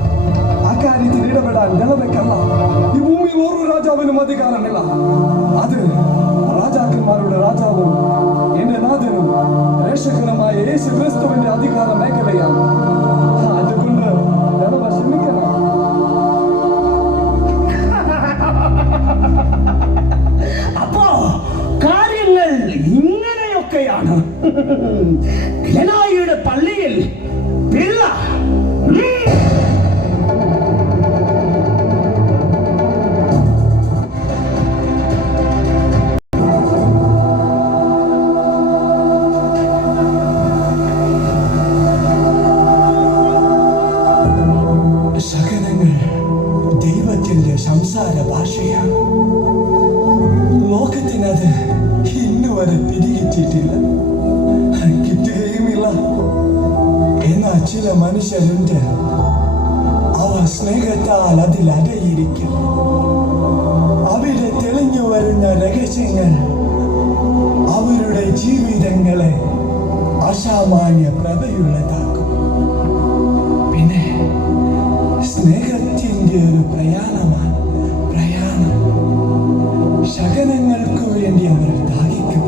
ആ കാര്യത്തിൽ ഇടപെടാൻ ദളവയ്ക്കല്ല, ഈ ഭൂമിയിൽ ഓരോ രാജാവിനും അധികാരമില്ല. അത് രാജാക്കന്മാരുടെ രാജാവും എന്റെ നാഥനും രക്ഷകനുമായ യേശു ക്രിസ്തുവിന്റെ അധികാര മേഖലയാണ്. അതുകൊണ്ട് ദളവ ക്ഷമിക്കണം. അപ്പോ കാര്യങ്ങൾ ഇങ്ങനെയൊക്കെയാണ്. ഗ്ലെനായിയുടെ പള്ളിയിൽ പിള്ള എനിക്കത് ഇന്നു വരെ പിടികിട്ടിയിട്ടില്ല, കിട്ടുകയുമില്ല. എന്നാ ചില മനുഷ്യരുണ്ട്, അവർ സ്നേഹത്താൽ അതിലടയിരിക്കും. അവിടെ തെളിഞ്ഞു വരുന്ന രഹസ്യങ്ങൾ അവരുടെ ജീവിതങ്ങളെ അസാമാന്യ പ്രഭയുള്ളതാക്കും. പിന്നെ സ്നേഹത്തിൻ്റെ ഒരു പ്രയാണം. ശകനങ്ങൾക്ക് വേണ്ടി അവർ ദാഹിക്കും.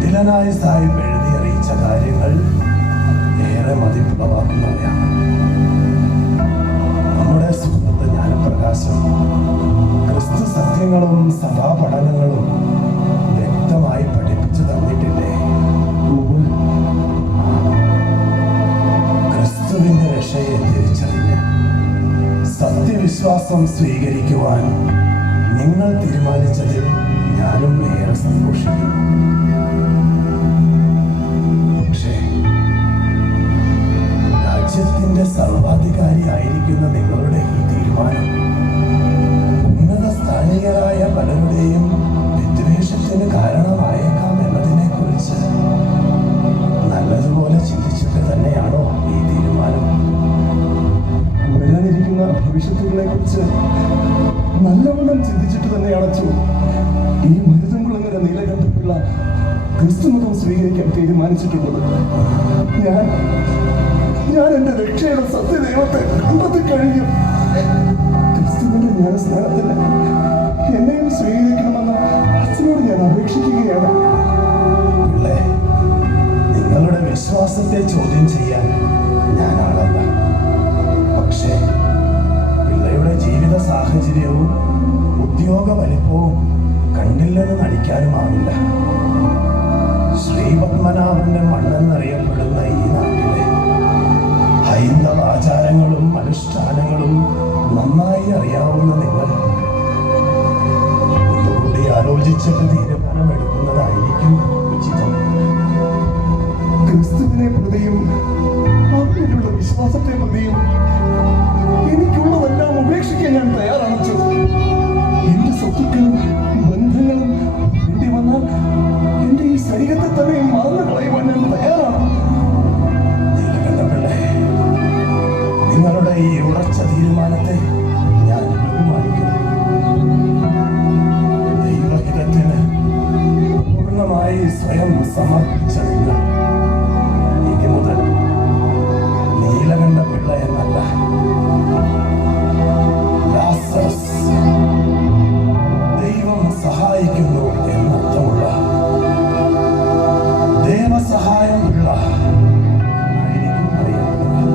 ദിലനായ് സാഹിബ് എഴുതി അറിയിച്ച കാര്യങ്ങൾ ഏറെ മതിപ്പുളവാക്കുന്നവയാണ്. നമ്മുടെ സുഹൃത്ത് ജ്ഞാനപ്രകാശം ക്രിസ്തു സത്യങ്ങളും സഭാപഠനങ്ങളും വ്യക്തമായി പഠിപ്പിച്ചു തന്നിട്ടില്ലേ? ക്രിസ്തുവിന്റെ രക്ഷയെ തിരിച്ചറിഞ്ഞ് സത്യവിശ്വാസം സ്വീകരിക്കുവാൻ നിങ്ങൾ തീരുമാനിച്ചതിൽ ഞാനും ഏറെ സന്തോഷിക്കുന്നു. പക്ഷേ രാജ്യത്തിന്റെ സർവാധികാരിയായിരിക്കുന്ന നിങ്ങളുടെ ഈ തീരുമാനം ഉന്നത സ്ഥാനീയരായ പലരുടെയും വിദ്വേഷത്തിന് കാരണമായേക്കാം എന്നതിനെ കുറിച്ച് നല്ലതുപോലെ ചിന്തിച്ചിട്ട് തന്നെയാണോ ഈ തീരുമാനം? വരാനിരിക്കുന്ന ഭവിഷ്യത്തുകളെ കുറിച്ച് നല്ലവണ്ണം ചിന്തിച്ചിട്ട് തന്നെയാണ് അച്ഛൻ ഈ മരുതൻകുളങ്ങര നീലകണ്ഠപിള്ള ക്രിസ്തുമതം സ്വീകരിക്കാൻ തീരുമാനിച്ചിട്ടുള്ളത്. ഞാൻ എന്റെ രക്ഷയുടെ സത്യദൈവത്തെ കണ്ടെത്തി കഴിഞ്ഞു. ക്രിസ്തുവിന്റെ ജ്ഞാനസ്നാനത്തിന് എന്നെയും സ്വീകരിക്കണമെന്ന് അച്ഛനോട് ഞാൻ അപേക്ഷിക്കുകയാണ്. പിള്ളേ, നിങ്ങളുടെ വിശ്വാസത്തെ ചോദ്യം ചെയ്യാൻ ഞാൻ ആളല്ല. പക്ഷേ പിള്ളയുടെ ജീവിത സാഹചര്യവും ഉദ്യോഗ വലിപ്പവും കണ്ടില്ലെന്ന് നടിക്കാനുമാവില്ല. ശ്രീപത്മനാഭന്റെ മണ്ണെന്നറിയപ്പെടുന്ന ഈ നാട്ടിലെ ഹൈന്ദവ ആചാരങ്ങളും അനുഷ്ഠാനങ്ങളും നന്നായി അറിയാവുന്ന നിങ്ങൾ ഒന്നുകൂടി ആലോചിച്ചിട്ട് തീരുമാനമെടുക്കുന്നതായിരിക്കും ഉചിതം. ക്രിസ്തുവിനെ പ്രതിയും അവനിലുള്ള വിശ്വാസത്തെ പ്രതിയും എനിക്കുള്ളതെല്ലാം ഉപേക്ഷിക്കാൻ ഞാൻ തയ്യാറാണ്. എന്റെ സ്വത്തുക്കളും ബന്ധങ്ങളും വേണ്ടി വന്നാൽ എന്റെ ഈ ശരീരത്തെ തന്നെ മറന്നു കളയുവാൻ ഞാൻ തയ്യാറാണ്. നീലകണ്ഠപിള്ളേ, നിങ്ങളുടെ ഈ ഉറച്ച തീരുമാനത്തെ ഞാൻ ബഹുമാനിക്കുന്നു. ദൈവഹിതത്തിന് പൂർണ്ണമായി സ്വയം സമർപ്പിച്ച നിങ്ങൾ ഇനി മുതൽ നീലകണ്ഠപിള്ള എന്നല്ല, ലാസറസ് ദൈവം സഹായിക്കുന്നു എന്നർത്ഥമുള്ള ദേവസഹായം പിള്ള ആയിരിക്കും അറിയപ്പെടുക.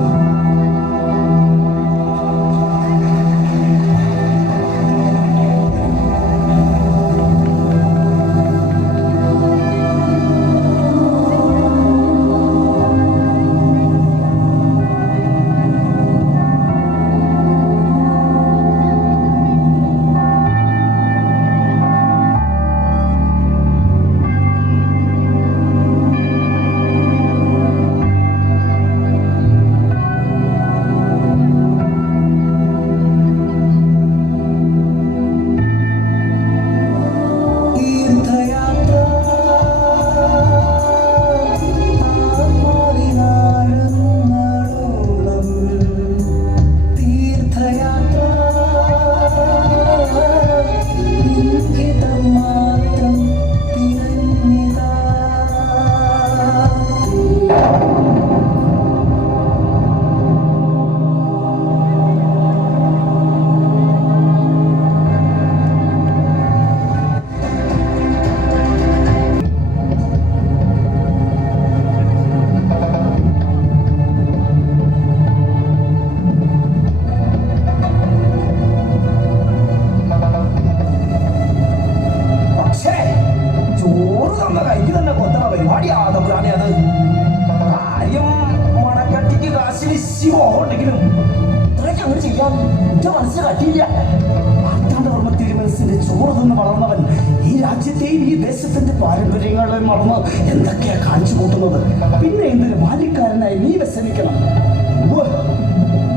വളർന്നവൻ ഈ രാജ്യത്തെയും ഈ ദേശത്തിന്റെ പാരമ്പര്യങ്ങളെയും മറന്ന് എന്തൊക്കെയാ കാണിച്ചു കൂട്ടുന്നത്. പിന്നെ എന്തൊരു ബാല്യക്കാരനായി നീ വ്യസനിക്കണം.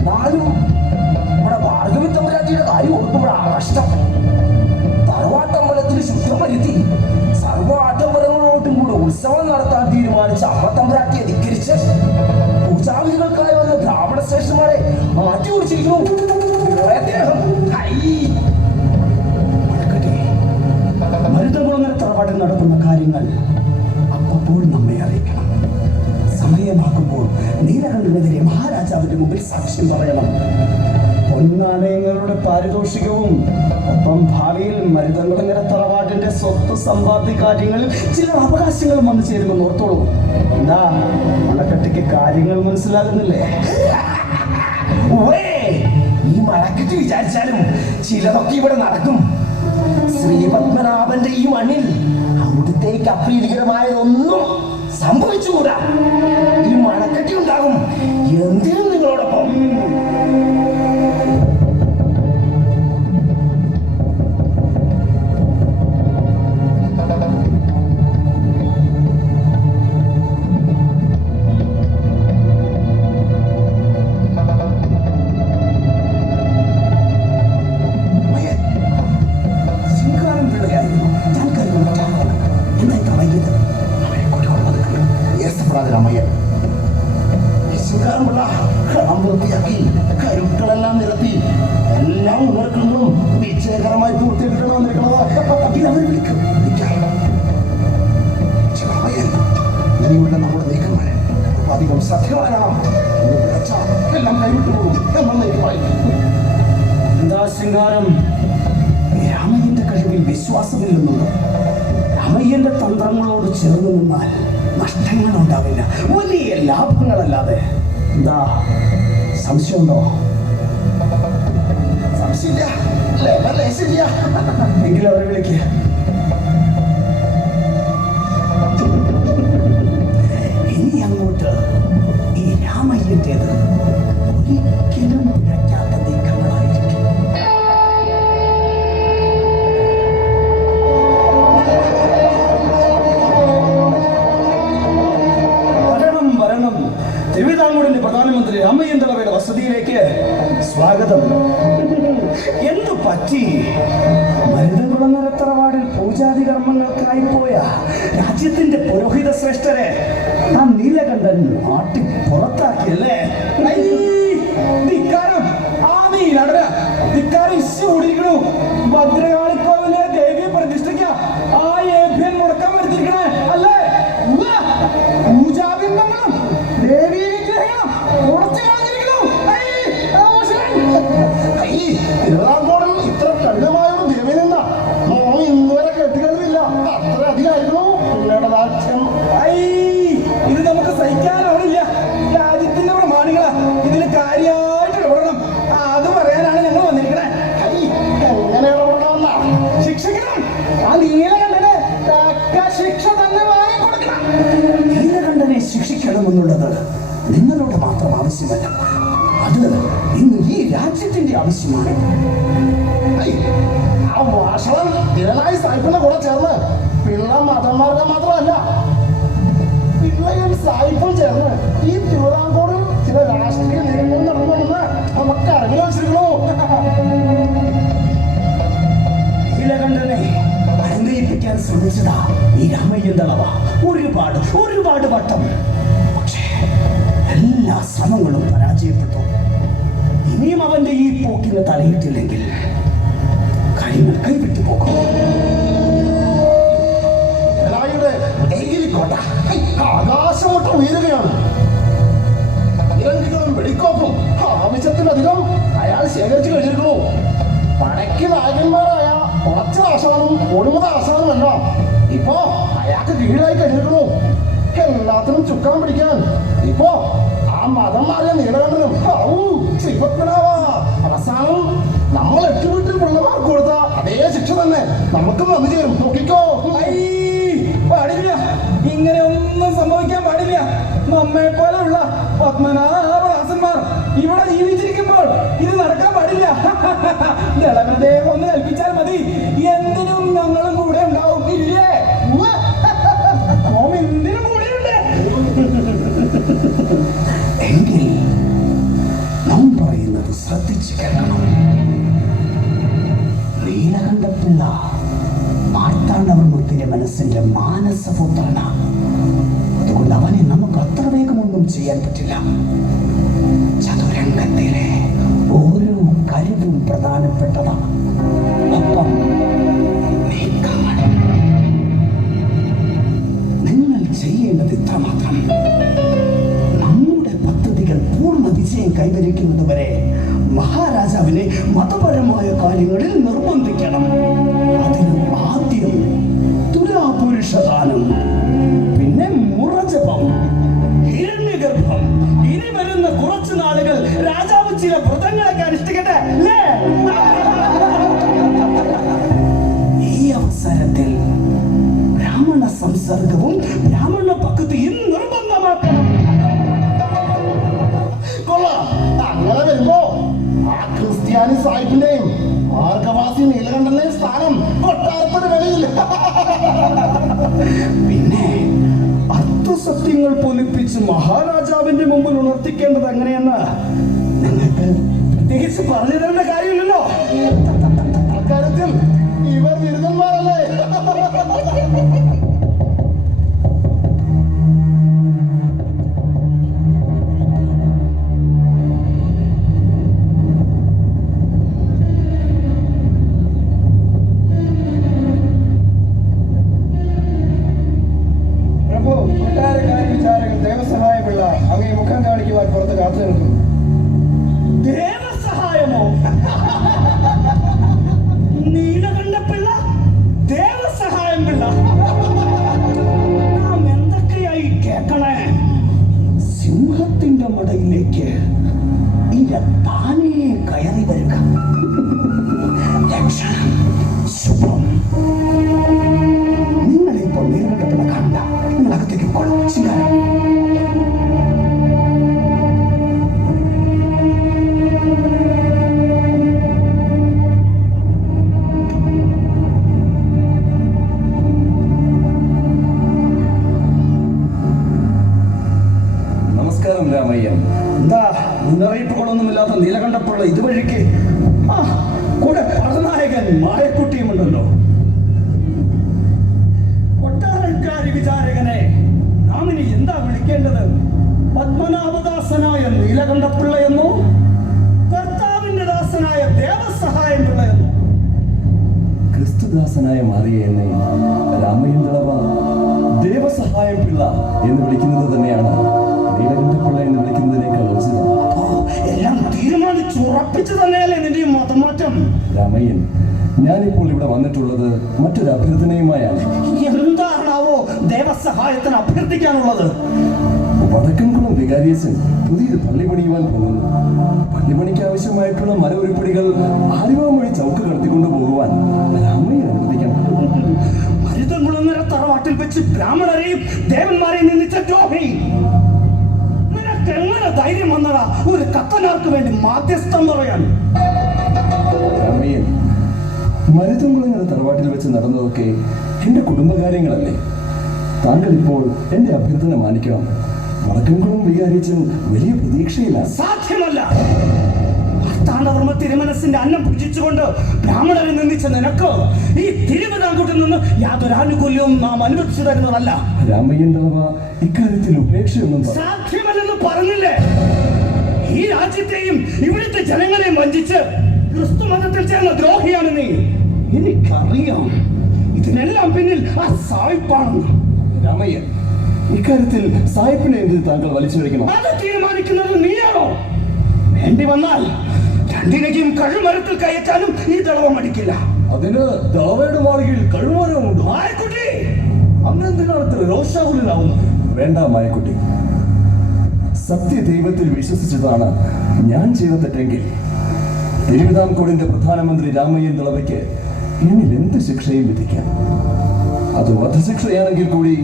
നാലും നമ്മുടെ ഭാർഗവി തമ്പുരാട്ടിയുടെ കാര്യം ഓർക്കുമ്പോഴാണ് കഷ്ടം. തറവാട്ടമ്പലത്തിൽ ശുദ്ധം വരുത്തി സർവ്വ ആഡംബരങ്ങളോട്ടും കൂടെ ഉത്സവം നടത്താൻ തീരുമാനിച്ച അമ്മത്തമ്പുരാട്ടിയെ ധിക്കരിച്ച് പൂജാവിധികൾക്കായി വന്ന ബ്രാഹ്മണ ശ്രേഷ്ഠന്മാരെ മാറ്റി കുറിച്ചിരിക്കുന്നു. മരുതകുളങ്ങര തറവാട്ടിൽ നടക്കുന്ന കാര്യങ്ങൾ അപ്പോൾ നമ്മെ അറിയിക്കണം. സമയമാകുമ്പോൾ നീലകണ്ഠനെതിരെ മഹാരാജാവിന്റെ മുമ്പിൽ സാക്ഷ്യം പറയണം. പൊന്നാണയങ്ങളുടെ പാരിതോഷികവും ഒപ്പം ഭാവിയിൽ മരുതകുളങ്ങര തറവാട്ടിന്റെ സ്വത്ത് സമ്പാദ്യ കാര്യങ്ങളിൽ ചില അവകാശങ്ങളും വന്നു ചേരുമെന്ന് ഓർത്തോളൂ. എന്താ മണക്കെട്ടിക്ക് കാര്യങ്ങൾ മനസ്സിലാകുന്നില്ലേ? ഈ മണക്കെട്ട് വിചാരിച്ചാലും ചിലതൊക്കെ ഇവിടെ നടക്കും. ശ്രീപത്മനാഭന്റെ ഈ മണ്ണിൽ അവിടുത്തേക്ക് അപ്രീതികരമായതൊന്നും സംഭവിച്ചുകൂടാ. ഈ മണക്കെട്ടി ഉണ്ടാകും എന്തിനും നിങ്ങളോടൊപ്പം. കരുക്കളെല്ലാം നിരത്തി എല്ലാം ഉണർക്കുന്നതും വിജയകരമായി പൂർത്തിയാക്കണമെന്നിരിക്കണോ? ഇതവർ വിളിക്കും. ഇനിയുള്ള നമ്മുടെ നീക്കങ്ങൾ അധികം സത്യമാകണം. എല്ലാം കൈവിട്ടു പോകും എന്നാണ് എനിക്ക് പറയുന്നത്. എന്താ ശൃംഗാരം? രാമയ്യന്റെ കഴിവിൽ വിശ്വാസമില്ലെന്നുണ്ട്. രാമയ്യന്റെ തന്ത്രങ്ങളോട് ചേർന്ന് നിന്നാൽ നഷ്ടങ്ങളുണ്ടാവില്ല, വലിയ ലാഭങ്ങളല്ലാതെ. എന്താ സംശയമുണ്ടോ? സംശയമില്ല, ലേശമില്ല. എങ്കിലും അവരെ വിളിക്കുക. ഇനി അങ്ങോട്ട് ഈ രാമയ്യന്റേത് ഒരിക്കലും പിഴയ്ക്കാത്ത നീക്കങ്ങളായിരിക്കും. വരണം. തിരുവിതാംകൂറിന്റെ പ്രധാനമന്ത്രി രാമയ്യൻ തളവയുടെ വസതിയിലേക്ക് സ്വാഗതം. എന്തു പറ്റി? മരുതകുളങ്ങര തറവാടിൽ പൂജാതി കർമ്മങ്ങൾക്കായി പോയ രാജ്യത്തിന്റെ പുരോഹിത ശ്രേഷ്ഠരെ ആ നീലകണ്ഠൻ ആട്ടി പുറത്താക്കിയല്ലേ? ഭദ്രകാളിക്കോവിലെ ദേവിയെ പ്രതിഷ്ഠിക്ക ആ ഏഭ്യൻ മുടക്കം വരുത്തിരിക്കണേ അല്ലേ? പൂജാബിംബങ്ങളും ദേവീ വിഗ്രഹങ്ങളും ഉടച്ചു കളഞ്ഞിരിക്കുന്നു. തിരുവിതാംകൂറിൽ ഇത്ര കഠിനമായൊരു ദേവി നിന്ന നോം ഇന്നുവരെ കേട്ടുകളില്ല. അത്ര അധികമായിരുന്നു പിള്ളേരുടെ ദാക്ഷ്യം. ഇത് നമുക്ക് സഹിക്കാനാവില്ല. രാജ്യത്തിന്റെ പ്രമാണികളാ, ഇതിന് കാര്യമായിട്ട് ഇടപെടണം. അത് പറയാനാണ് ഞങ്ങൾ വന്നിരിക്കണേ. എങ്ങനെ ഇടപെടണമെന്നാ? ശിക്ഷിക്കണം. ആ നീലകണ്ഠന് തക്ക ശിക്ഷ തന്നെ വാങ്ങിക്കൊടുക്കണം. നീലകണ്ഠനെ ശിക്ഷിക്കണമെന്നുള്ളത് നിങ്ങളുടെ മാത്രം ആവശ്യമല്ല, അത് ഇന്ന് ഈ രാജ്യത്തിന്റെ ആവശ്യമാണ്. ആ വാഷവൻ തിരുനായി സാഹിബിന്റെ കൂടെ ചേർന്ന് പിള്ള മതന്മാർക്ക് മാത്രമല്ല പിള്ളയും സാഹിബും ചേർന്ന് ഈ തിരുവിതാംകൂറിൽ ചില രാഷ്ട്രീയ നീക്കങ്ങൾ നടന്നുകൊണ്ടെന്ന് നമുക്ക് അറിഞ്ഞു വെച്ചിരിക്കണു. നീലകണ്ഠനെ അനുനയിപ്പിക്കാൻ ശ്രമിച്ചതാ ഈ രാമയ്യൻ തളവ ഒരുപാട് വട്ടം. പക്ഷേ എല്ലാ ശ്രമങ്ങളും പരാജയപ്പെട്ടു. ഇനിയും അവന്റെ ഈ പോക്കിന് തലയിട്ടില്ലെങ്കിൽ കാര്യങ്ങൾ കൈവിട്ടു പോകും. കോട്ട ആകാശമൊട്ട് ഉയരുകയാണ്. ഇരങ്കികളും വെടിക്കോപ്പും ആവശ്യത്തിലധികം അയാൾ ശേഖരിച്ചു കഴിഞ്ഞിരിക്കുന്നു. പടയ്ക്ക് നായകന്മാരായ കുറച്ച് ആശാനും ഒടുമുത ആശാനുമെല്ലാം ഇപ്പോ അയാൾക്ക് കീഴായി കഴിഞ്ഞിരിക്കുന്നു. എല്ലാത്തിനും ചുക്കാൻ പിടിക്കാൻ ഇപ്പോ ആ മതം മാറിയ നീലകണ്ഠനും ശ്രീപത്മനാഭ. അവസാനം നമ്മൾ 8 വീട്ടിൽ പിള്ളമാർക്ക് കൊടുത്ത അതേ ശിക്ഷ തന്നെ നമുക്കും വന്നു ചേരും. നോക്കിക്കോ. പാടില്ല, ഇങ്ങനെ ഒന്നും സംഭവിക്കാൻ പാടില്ല. നമ്മെ പോലെയുള്ള പത്മനാഭദാസന്മാർ ഇവിടെ ജീവിച്ചിരിക്കുമ്പോൾ ഇത് നടക്കാൻ പാടില്ല. ദളവരുടെ ഒന്ന് കൽപ്പിച്ചാൽ മതി, എന്തിനും ഞങ്ങളും കൂടെ ഉണ്ടാവും. ഇല്ലേ? എന്തിനും കൂടെയുണ്ട്. എങ്കിൽ നാം പറയുന്നത് ശ്രദ്ധിച്ചു കേൾക്കണം. നീലകണ്ഠപിള്ള മാർത്താണ്ഡവർമ്മത്തിന്റെ മനസ്സിന്റെ മാനസപുത്രനാണ്. അതുകൊണ്ട് അവനെ നമുക്ക് അത്ര വേഗമൊന്നും ചെയ്യാൻ പറ്റില്ല. ചതുരംഗത്തിലെ ഓരോ കഴിവും പ്രധാനപ്പെട്ടതാണ്. ഒപ്പം നീക്കങ്ങൾ. നിങ്ങൾ ചെയ്യേണ്ടത് ഇത്രമാത്രം: നമ്മുടെ പദ്ധതികൾ പൂർണ്ണ വിജയം കൈവരിക്കുന്നത് വരെ മഹാരാജാവിനെ മതപരമായ കാര്യങ്ങളിൽ നിർബന്ധിക്കണം. അതിന് ആദ്യം തുലാപുരുഷദാനം, പിന്നെ മുറജപം, ഹിരണ്യഗർഭം. ഇനി വരുന്ന കുറച്ചു നാളുകൾ രാജാവ് ചില വ്രതങ്ങളൊക്കെ അനുഷ്ഠിക്കട്ടെ. ഈ അവസരത്തിൽ ബ്രാഹ്മണ സംസർഗവും ബ്രാഹ്മണ ഭക്തിയും നിർബന്ധമാക്കണം. കൊള്ളാം. അങ്ങനെ വരുമ്പോ ആ ക്രിസ്ത്യാനി സാഹിബിന്റെയും മാർഗവാസി നീലകണ്ഠന്റെയും സ്ഥാനം കൊട്ടാരത്തിന് വെളിയില്ല. പിന്നെ അർത്ഥസത്യങ്ങൾ പൊലിപ്പിച്ച് മഹാരാജാവിന്റെ മുമ്പിൽ ഉണർത്തിക്കേണ്ടത് എങ്ങനെയെന്ന് നിങ്ങൾക്ക് പ്രത്യേകിച്ച് പറഞ്ഞു തരേണ്ട കാര്യമില്ലല്ലോ. അക്കാര്യത്തിൽ ഇവർ ബിരുദന്മാരല്ലേ? പ്രഭു, കൊട്ടാരക്കാരെ സിംഹത്തിന്റെ മടയിലേക്ക് ഇരത്താനേ കയറി വരിക. ലക്ഷണം ശുഭം. നിങ്ങളിപ്പോൾ നേരിടപ്പെടുന്ന കണ്ട നിങ്ങൾ അകത്തേക്ക് പോകണം. ശിങ്കാരം രാമയ്യൻ. എന്താ മുന്നറിയിപ്പുകളൊന്നുമില്ലാത്ത നീലകണ്ഠപ്പുള്ള ഇതുവഴിക്ക് കൂടെ പടനായകൻ മായക്കുട്ടിയുമുണ്ടല്ലോ. കൊട്ടാരക്കാരി വിചാരകനെ നാം ഇനി എന്താ വിളിക്കേണ്ടത്? പത്മനാഭദാസനായ നീലകണ്ഠപ്പിള്ള എന്നോ കർത്താവിന്റെ ദാസനായ ദേവസഹായം പിള്ള എന്നോ? ക്രിസ്തുദാസനായ മാറിയ എന്നെ രാമയ്യൻ തളവ ദേവസഹായം പിള്ള എന്ന് വിളിക്കുന്നത് തന്നെയാണ് നീലകണ്ഠപ്പിള്ള എന്ന് വിളിക്കുന്നതിനേക്കാൾ ഉചിതം. എല്ലാം തീരുമാനിച്ചുറപ്പിച്ചു തന്നെയല്ലേ നിന്റെ മതമാറ്റം? രാമയ്യൻ, ഞാനിപ്പോൾ ഇവിടെ വന്നിട്ടുള്ളത് മറ്റൊരു അഭ്യർത്ഥനയുമായാണ്. എന്താണാവോ ദേവസഹായത്തിന് അഭ്യർത്ഥിക്കാനുള്ളത്? വടക്കൻകുളം വികാരിയച്ചൻ പുതിയൊരു പള്ളി പണിയുവാൻ പോകുന്നു. പള്ളിപ്പണിക്ക് ആവശ്യമായിട്ടുള്ള മരവുരുപ്പടികൾ ആലുവ വഴി ചൗക്ക് കടത്തിക്കൊണ്ടു പോകുവാൻ രാമയ്യൻ അനുവദിക്കണം. മരുതൻകുളങ്ങര തറവാട്ടിൽ വെച്ച് ബ്രാഹ്മണരെയും ദേവന്മാരെയും നിന്ദിച്ച ദ്രോഹി, നിനക്കെങ്ങനെ ധൈര്യം വന്നതാ ഒരു കത്തനാർക്ക് വേണ്ടി മാധ്യസ്ഥം പറയാൻ? രാമയ്യൻ, മരുതൻകുളങ്ങര തറവാട്ടിൽ വെച്ച് നടന്നതൊക്കെ എന്റെ കുടുംബകാര്യങ്ങളല്ലേ. താങ്കൾ ഇപ്പോൾ എന്റെ അഭ്യർത്ഥന മാനിക്കണം. വടക്കൻകുളം വികാരിച്ചൻ വലിയ പ്രതീക്ഷയിലാണ്. സാധ്യമല്ല. ഭർത്താണ്ഡവർമ്മ തിരുമനസിന്റെ അന്നം ഭുജിച്ചുകൊണ്ട് ബ്രാഹ്മണരെ നിന്ദിച്ച നിനക്ക് ഈ തിരുവിതാംകൂട്ടിൽ നിന്ന് യാതൊരു ആനുകൂല്യവും നാം അനുവദിച്ചു തരുന്നതല്ല. രാമയ്യൻ തളവ ഇക്കാര്യത്തിൽ ഉപേക്ഷയൊന്നും സാധ്യമല്ലെന്ന് പറഞ്ഞില്ലേ? ഈ രാജ്യത്തെയും ഇവിടുത്തെ ജനങ്ങളെയും വഞ്ചിച്ച് ക്രിസ്തു മതത്തിൽ ചേർന്ന ദ്രോഹിയാണ് നീ. എനിക്കറിയാം ഇതിനെല്ലാം പിന്നിൽ ആ സായിപ്പാണ്. രാമയ്യൻ, ഇക്കാര്യത്തിൽ സായിപ്പിനെ എന്തിന് താങ്കൾ വലിച്ചു വയ്ക്കണം? അത് തീരുമാനിക്കുന്നത് നീയാണോ? വേണ്ടി വന്നാൽ രണ്ടിനെയും കഴിമരത്തിൽ കയറ്റാനും ഈ ദളവ മടിക്കില്ല. അതിന് ദളവയുടെ മാളികയിൽ കഴിമരമുണ്ട്. മായക്കുട്ടി, അങ്ങനെന്തിനാണ് ഇത്ര രോഷാകുലനാവുന്നത്? വേണ്ട മായക്കുട്ടി, സത്യദൈവത്തിൽ വിശ്വസിച്ചതാണ് ഞാൻ ചെയ്ത തെറ്റെങ്കിൽ തിരുവിതാംകൂറിന്റെ പ്രധാനമന്ത്രി രാമയ്യൻ തളവയ്ക്ക് എന്നിൽ എന്ത് ശിക്ഷയും വിധിക്കാം. അത് വധശിക്ഷയാണെങ്കിൽ കൂടി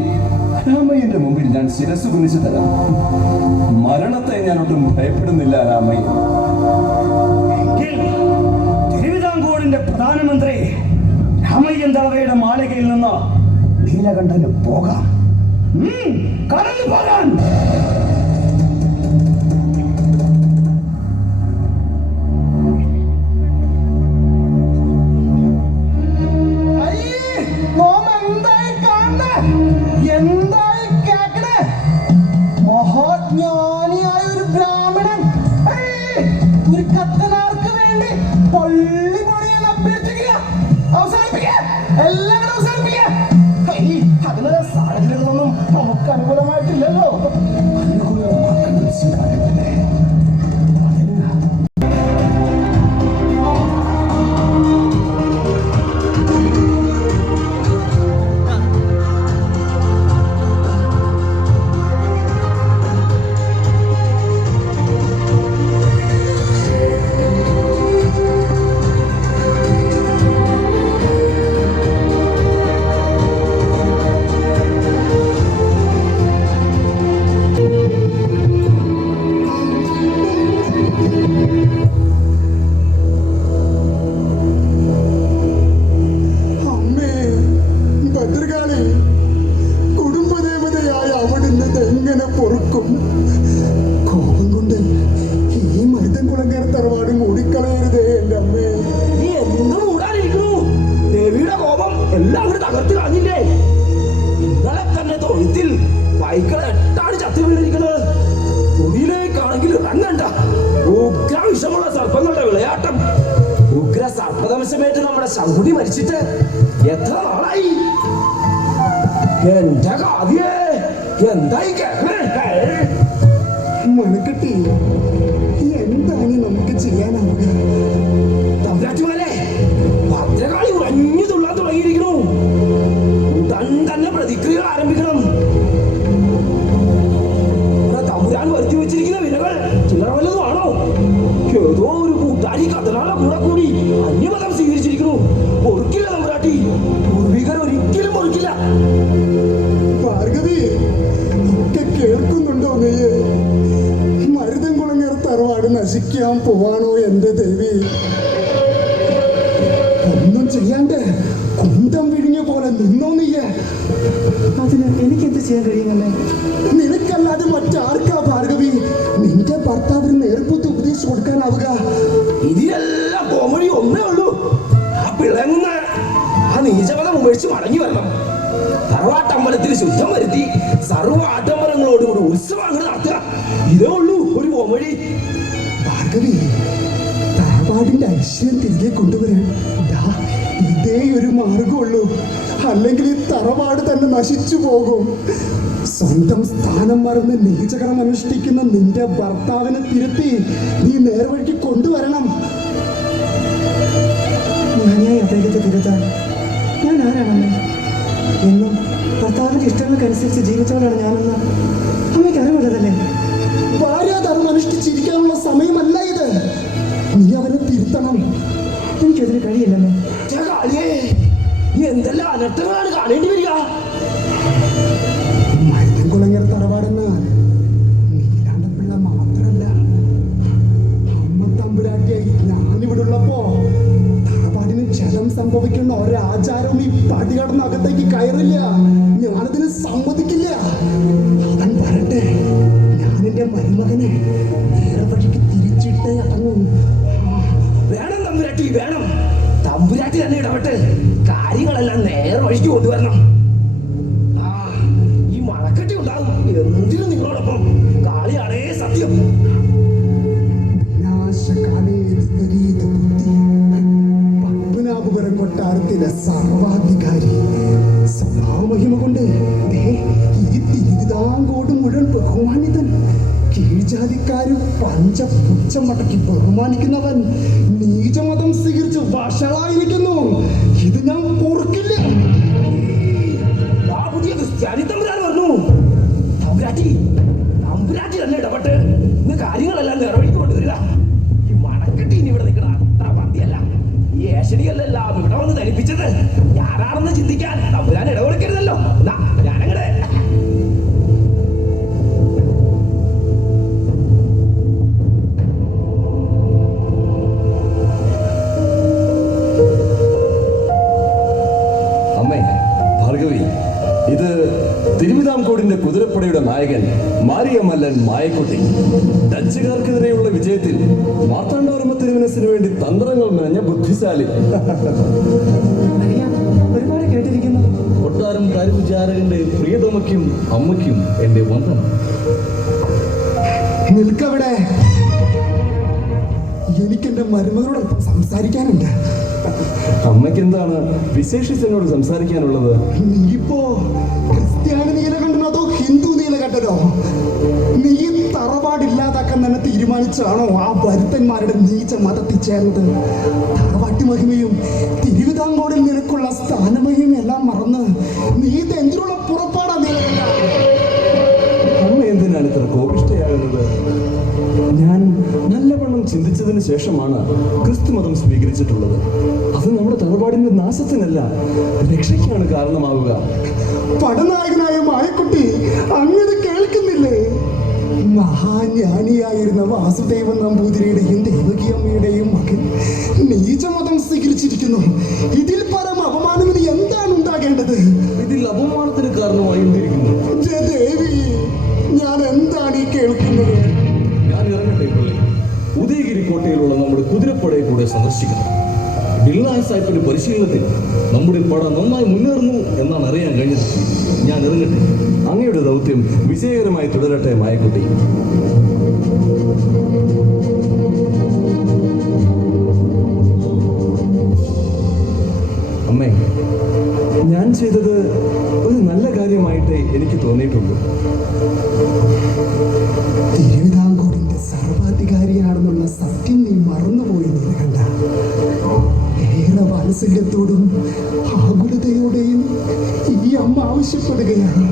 രാമയ്യന്റെ മുമ്പിൽ ഞാൻ ശിരസ് കുനിച്ചു തരാം. മരണത്തെ ഞാൻ ഒട്ടും ഭയപ്പെടുന്നില്ല രാമയ്യൻ. തിരുവിതാംകൂറിന്റെ പ്രധാനമന്ത്രി രാമയ്യൻ തളവയുടെ മാളികയിൽ നിന്ന് നീലകണ്ഠന് പോകാം. കടന്നു പോകാൻ. എന്തായി കേക്കണേ? മഹാജ്ഞാനിയായ ഒരു ബ്രാഹ്മണൻ ഒരു കത്തനാർക്ക് വേണ്ടി പള്ളി പണിയാൻ അഭ്യർത്ഥിക്കുക. അവസാനിപ്പിക്കുക, എല്ലാം കൂടെ അവസാനിപ്പിക്കുക. അതിനുള്ള സാഹചര്യങ്ങളൊന്നും നമുക്ക് അനുകൂലമായിട്ടില്ലല്ലോ. അനുകൂലമാക്കുന്ന സർപ്പദംശമേറ്റ് നമ്മുടെ ശങ്കുടി മരിച്ചിട്ട് എത്ര നാളായി? എന്റെ കാവ്യേ, എന്തായി മണക്കെട്ടി? എന്താണ് നമുക്ക് ചെയ്യാനാവുക? തമ്പുരാട്ടിമാരെ, ഭദ്രകാളി ഉറഞ്ഞു തുള്ളാൻ തുടങ്ങിയിരിക്കുന്നു. ഉടൻ തന്നെ പ്രതിക്രിയകൾ ആരംഭിക്കണം. തമ്പുരാൻ വെച്ചിരിക്കുന്ന വിലകൾ ചില്ലറ വല്ലതും ആണോ? ഏതോ ഒരു കൂട്ടാരി കഥനാളെ കൂടെ കൂടി അന്യമതം സ്വീകരിച്ചിരിക്കുന്നു. പൊറുക്കില്ല തമ്പുരാട്ടി, പൂർവികർ ഒരിക്കലും പൊറുക്കില്ല. ഭാർഗവി, ഒക്കെ കേൾക്കുന്നുണ്ടോ നീയെ? മരുതൻകുളങ്ങര തറവാട് നശിക്കാൻ പോവാണോ എന്റെ ദേവി? ഒന്നും ചെയ്യാണ്ട് കുന്തം വിഴിഞ്ഞ പോലെ നിന്നോ നീയെ? അതിന് എനിക്കെന്ത് ചെയ്യാൻ കഴിയുമെന്നേ? നിനക്കല്ലാതെ മറ്റാർക്കാ ഭാർഗവി നിന്റെ ഭർത്താവിന് നേർപ്പുത്ത് ഉപദേശിച്ചു കൊടുക്കാനാവുക? ഇതിലെല്ലാം കോമഡി ഒന്നേ ഉള്ളൂ. ആ പിളങ്ങുന്ന ആ നീചപദം ഉപേക്ഷിച്ച് മടങ്ങി വരണം. തറവാട്ടമ്പലത്തിൽ ശുദ്ധം വരുത്തി സർവ്വ ആഡംബരങ്ങളോടുകൂടി ഉത്സവങ്ങൾ നടത്തുക. ഇതേ ഉള്ളൂ ഒരു കോമഡി. ഭാർഗവി, തറവാടിന്റെ ഐശ്വര്യം തിരികെ കൊണ്ടുവരാൻ ഇതേ ഒരു മാർഗമുള്ളൂ. അല്ലെങ്കിൽ ഈ തറവാട് തന്നെ നശിച്ചു പോകും. സ്വന്തം സ്ഥാനം മറന്ന് നീചകരം അനുഷ്ഠിക്കുന്ന നിന്റെ ഭർത്താവിനെ തിരുത്തി നീ നേർവഴിക്ക് കൊണ്ടുവരണം. ഞാനായി അദ്ദേഹത്തെ തിരുത്താൻ ഞാൻ ആരാണെന്ന് എന്നും ഭർത്താവിന്റെ ഇഷ്ടങ്ങൾക്കനുസരിച്ച് ജീവിച്ചവരാണ് ഞാനെന്ന് അമ്മയ്ക്ക് അറിവുള്ളതല്ലേ? ഭാര്യാധർമ്മം അനുഷ്ഠിച്ചിരിക്കാനുള്ള സമയമല്ല ഇത്. നീ അവനെ തിരുത്തണം. എനിക്കതിന് കഴിയില്ലെന്നേ. എന്തെല്ലാം അനർത്ഥങ്ങളാണ് കാണേണ്ടി വരിക. മരുതൻകുളങ്ങര തറവാടെന്ന് നീലാണ്ടപിള്ള മാത്രല്ല, അമ്മ തമ്പുരാട്ടിയായി ഞാനിവിടുള്ളപ്പോ തറവാടിന് ക്ഷതം സംഭവിക്കുന്ന ഒരാചാരവും ഈ പടി കടന്നകത്തേക്ക് കയറില്ല. ഞാനതിന് സമ്മതിക്കില്ല. അവൻ വരട്ടെ, ഞാനെന്റെ മരുമകനെ നേരെ വഴിക്ക് തിരിച്ചിട്ടേ അടങ്ങും. വേണം തമ്പുരാട്ടി, വേണം. തമ്പുരാട്ടി തന്നെ ഇടപെട്ട് കാര്യങ്ങളെല്ലാം നേരെ വഴിക്ക് കൊണ്ടുവരണം. ഈ മഴക്കെട്ടി ഉണ്ടാകും എന്തിനും നിങ്ങളോടൊപ്പം. കാളിയാണേ സത്യം. പത്മനാഭപുരം കൊട്ടാരത്തിലെ സർവാധികാരി സ്വഭാവമഹിമ കൊണ്ട് ഈ തിരുവിതാംകോട് മുഴുവൻ ബഹുമാനിതൻ. കീഴ്ജാതിക്കാരും പഞ്ചപുച്ഛം മടക്കി ബഹുമാനിക്കുന്നവൻ നീചമതം സ്വീകരിച്ച് വഷളായിരിക്കുന്നു. ഇത് ഞാൻ പൊറുക്കില്ല. പുതിയ ക്രിസ്ത്യാനി തമ്പുരാൻ പറഞ്ഞു. തമ്പുരാട്ടി തന്നെ ഇടപെട്ട് ഇന്ന് കാര്യങ്ങളെല്ലാം നിറവേറ്റി കൊണ്ടുവരിക. ഈ മണക്കെട്ടി ഇനി ഇവിടെ നിൽക്കണം അത്ര മതിയല്ല. ഈ ഏഷണികളിലെല്ലാം ഇവിടെ വന്ന് ധരിപ്പിച്ചത് ഞാനാണെന്ന് ചിന്തിക്കാൻ തമ്പുരാൻ ഇടപെടുക്കരുതല്ലോ. ഞാനങ്ങടെ ഇത് തിരുവിതാംകോടിന്റെ കുതിരപ്പടയുടെ നായകൻ മാരിയമല്ലൻ മായക്കുട്ടി. ഡച്ചുകാർക്കെതിരെയുള്ള വിജയത്തിൽ മാർത്താണ്ഡവർമ്മ തിരുമനസിന് വേണ്ടി തന്ത്രങ്ങൾ മെനഞ്ഞ ബുദ്ധിശാലി. ഒരുപാട് കേട്ടിരിക്കുന്നു. കൊട്ടാരം കാര്യവിചാരകന്റെ പ്രിയതമയ്ക്കും അമ്മയ്ക്കും എന്റെ വന്ദനം. നിൽക്കവിടെ, എനിക്കെന്റെ മരുമകളോട് സംസാരിക്കാനുണ്ട്. അമ്മയ്ക്ക് എന്താണ് വിശേഷിച്ചെന്നോട് സംസാരിക്കാനുള്ളത്? നീയിപ്പോ ക്രിസ്ത്യാനി നീലകണ്ഠനോ അതോ ഹിന്ദു നീലകണ്ഠനോ? നീ തറവാടില്ലാതാക്കാൻ തന്നെ തീരുമാനിച്ചാണോ ആ വരുത്തന്മാരുടെ നീച്ച മതത്തിൽ ചേർന്നത്? തറവാട്ടി മഹിമയും തിരുവിതാംകോടിൽ നിനക്കുള്ള സ്ഥാനമഹിമയും എല്ലാം മറന്ന് നീ എന്തിനുള്ള പുറപ്പാടാ നീലകണ്ഠ? അമ്മ എന്തിനാണ് ഇത്ര കോപിഷ്ഠയാകുന്നത്? ഞാൻ നല്ലവണ്ണം ചിന്തിച്ചതിന് ശേഷമാണ് ക്രിസ്തുമതം സ്വീകരിച്ചിട്ടുള്ളത്. അത് നമ്മുടെ തറവാടിന്റെ നാശത്തിനല്ല, രക്ഷയ്ക്കാണ് കാരണമാവുക. പടനായകനായ മായക്കുട്ടി, അങ്ങത് കേൾക്കുന്നില്ലേ? മഹാജ്ഞാനിയായിരുന്ന വാസുദേവൻ നമ്പൂതിരിയുടെയും ദേവകിയമ്മയുടെയും മകൻ നീചമതം സ്വീകരിച്ചിരിക്കുന്നു. ഇതിൽ പരം അപമാനം എന്താണ് ഉണ്ടാകേണ്ടത്? ഇതിൽ അപമാനത്തിന് കാരണമായിരിക്കുന്നു. ദേവി, ഞാൻ എന്താണ് ഈ കേൾക്കുന്നത്? ഞാൻ ഇറങ്ങട്ടെ പള്ളി. ഉദയഗിരി കോട്ടയിലുള്ള നമ്മുടെ കുതിരപ്പടയെ കൂടെ സന്ദർശിക്കണം. ബിൽനായ് സാഹിബിന്റെ പരിശീലനത്തിൽ നമ്മുടെ പട നന്നായി മുന്നേറുന്നു എന്നാണ് അറിയാൻ കഴിഞ്ഞത്. ഞാൻ ഇറങ്ങട്ടെ. അങ്ങയുടെ ദൗത്യം വിജയകരമായി തുടരട്ടെ മായക്കുട്ടി. അമ്മേ, ഞാൻ ചെയ്തത് ഒരു നല്ല കാര്യമായിട്ടേ എനിക്ക് തോന്നിയിട്ടുള്ളൂ. തിരുവിതാംകൂറിന്റെ സർവാധികാരിയാണെന്നുള്ള സത്യം നീ മറന്നുപോയി നീലകണ്ഠ. ഏറെ വാത്സല്യത്തോടും ആകുലതയോടെയും ഈ അമ്മ ആവശ്യപ്പെടുകയാണ്,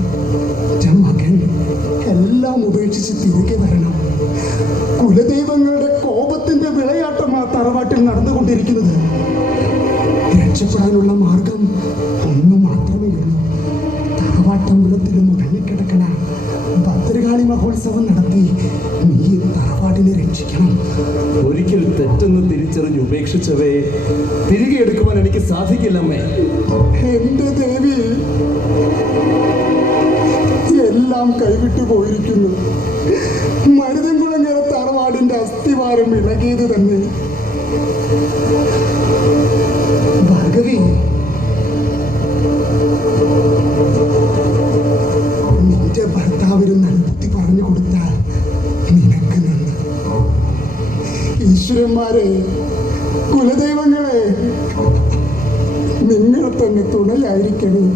മകൻ എല്ലാം ഉപേക്ഷിച്ച് തിരികെ വരണം. കുലദൈവങ്ങളുടെ കോപത്തിന്റെ വിളയാട്ടം ആ തറവാട്ടിൽ നടന്നുകൊണ്ടിരിക്കുന്നത്. രക്ഷപ്പെടാനുള്ള മാർഗം ഒന്നു മാത്രമേ ഉള്ളൂ. തറവാട്ടമ്പലത്തിലും ഉറങ്ങിക്കിടക്കണ ഭദ്രകാളി മഹോത്സവം നടത്തി നീ തറവാടിനെ രക്ഷിക്കണം. ഒരിക്കൽ തെറ്റെന്ന് തിരിച്ചറിഞ്ഞ് ഉപേക്ഷിച്ചവയെ തിരികെ എടുക്കുവാൻ എനിക്ക് സാധിക്കില്ലമ്മേ. എന്റെ ദേവി, എല്ലാം കൈവിട്ടു പോയിരിക്കുന്നു. മരുതൻകുളങ്ങര തറവാടിന്റെ അസ്ഥിവാരം ഇളകിയത് തന്നെ. ഭാർഗവി, നിന്റെ ഭർത്താവിന് നൽബുദ്ധി പറഞ്ഞു കൊടുത്താൽ നിനക്ക് നന്ന്. ഈശ്വരന്മാരെ, കുലദൈവങ്ങളെ, നിങ്ങൾ തന്നെ തുണയായിരിക്കണം.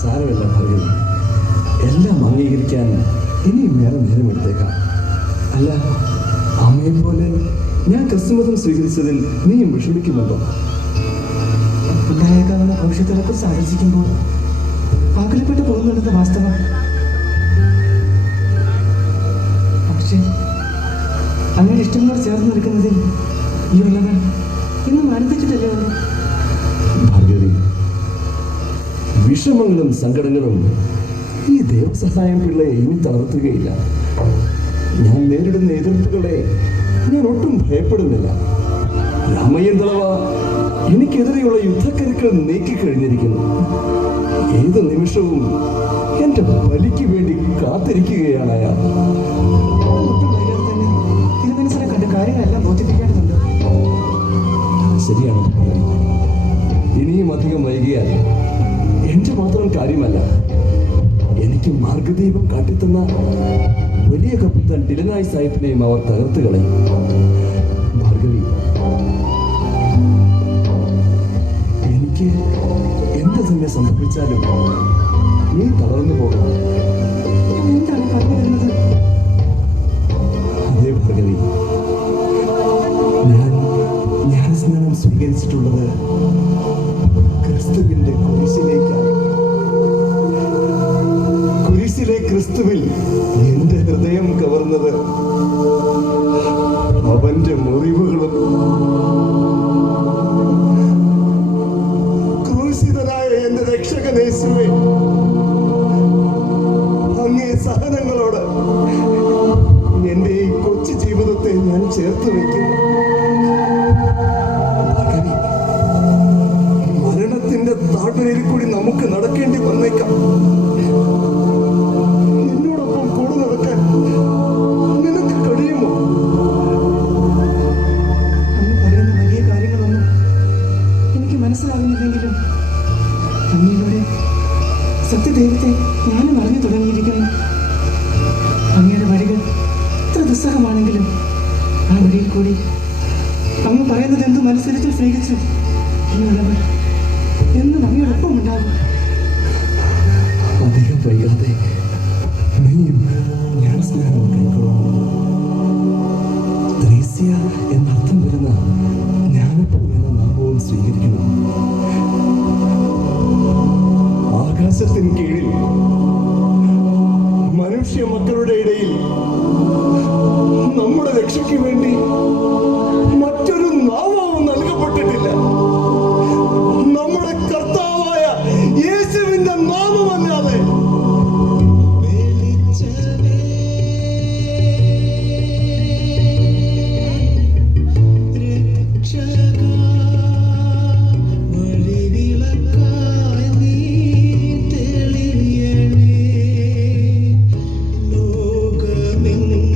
സാരമില്ല ഭാർഗവി, എല്ലാം അംഗീകരിക്കാൻ ഇനിയും വേറെ നേരമെടുത്തേക്കാം. അല്ല, അമ്മയെ പോലെ ഞാൻ ക്രിസ്തുമതം സ്വീകരിച്ചതിൽ നീയും വിഷമിക്കുന്നുണ്ടോ? ഉണ്ടായേക്കാവുന്ന ഭവിഷ്യത്തിനെ കുറിച്ച് ആലോചിക്കുമ്പോൾ ആകുലപ്പെട്ടു പോകുന്നുള്ളത് വാസ്തവം. പക്ഷേ അങ്ങനെ ഇഷ്ടങ്ങളോട് ചേർന്ന് നിൽക്കുന്നതിൽ ഈ ഉള്ളവൻ ഇന്നും ആനന്ദിച്ചിട്ടല്ലേ ഉള്ളൂ. ഭാർഗവി, വിഷമങ്ങളും സങ്കടങ്ങളും ഈ ദൈവസഹായം പിള്ളയെ ഇനി തളർത്തുകയില്ല. ഞാൻ നേരിടുന്ന എതിർപ്പുകളെ ഞാൻ ഒട്ടും ഭയപ്പെടുന്നില്ല. രാമയ്യൻ തളവ എനിക്കെതിരെയുള്ള യുദ്ധക്കരുക്കൾ നീക്കിക്കഴിഞ്ഞിരിക്കുന്നു. ഏത് നിമിഷവും എന്റെ ബലിക്ക് വേണ്ടി കാത്തിരിക്കുകയാണ് അയാൾ. ഒട്ടും വൈകാതെ തന്നെ തിരുമനസിനെ കണ്ട് കാര്യങ്ങളെല്ലാം ബോധിപ്പിക്കേണ്ടതുണ്ട്. ശരിയാണ് ഭാർഗവി, ഇനിയും അധികം വൈകിയാൽ എന്റെ മാത്രം കാര്യമല്ല, എനിക്ക് മാർഗദീപം കാട്ടിത്തന്ന വലിയ കപ്പിത്താൻ ഡിലനായ് സാഹിബിനെയും അവർ തകർത്ത് കളയും. ഭാർഗവി, എനിക്ക് എന്ത് തന്നെ സംഭവിച്ചാലും നീ തളർന്നു പോകണം. എന്താണ് പറഞ്ഞു വരുന്നത്? അതേ ഭാർഗവി, ഞാൻ സ്നാനം സ്വീകരിച്ചിട്ടുള്ളത് ക്രിസ്തുവിന്റെ കുരിശിലേക്കാണ്. കുരിശിലെ ക്രിസ്തുവിൽ എന്റെ ഹൃദയം കവർന്നത് അവന്റെ മുറിവുകളും. ക്രൂശിതനായ എന്റെ രക്ഷകനേശുവേ, അങ്ങേ സഹനങ്ങളോട് എന്റെ ഈ കൊച്ചു ജീവിതത്തെ ഞാൻ ചേർത്ത് വയ്ക്കുന്നു. മരണത്തിന്റെ താഴ്വരയിൽ കൂടി നമുക്ക് നടക്കേണ്ടി വന്നേക്കാം. എന്നോടൊപ്പം കൂടെ നടക്കാൻ നിനക്ക് കഴിയുമോ? അങ്ങ് പറയുന്ന വലിയ കാര്യങ്ങളൊന്നും എനിക്ക് മനസ്സിലാകുന്നില്ലെങ്കിലും അങ്ങയിലൂടെ സത്യദൈവത്തെ ഞാനും അറിഞ്ഞു തുടങ്ങിയിരിക്കുന്നു. അങ്ങയുടെ വഴികൾ എത്ര ദുസ്സഹമാണെങ്കിലും ആ വഴിയിൽ കൂടി അങ്ങ് പറയുന്നത് എന്തും അനുസരിച്ച് സ്നേഹിച്ചു ഇനിയുള്ളവർ എന്നും അങ്ങയോടൊപ്പം ഉണ്ടാകും. അധികം വൈകാതെ നീയും ഞാൻ സ്നാനം കൈക്കൊള്ളുന്നു. ത്രേസ്യ എന്നർത്ഥം വരുന്ന ജ്ഞാനപ്പൂ എന്ന നാമവും സ്വീകരിക്കണം. ആകാശത്തിന് കീഴിൽ മനുഷ്യ മക്കളുടെ ഇടയിൽ നമ്മുടെ രക്ഷയ്ക്ക് വേണ്ടി മറ്റൊരു നാമവും നൽകപ്പെട്ടിട്ടില്ല. നമ്മുടെ കർത്താവായ യേശുവിന്റെ നാമമല്ലാതെ. ലോകമെങ്ങും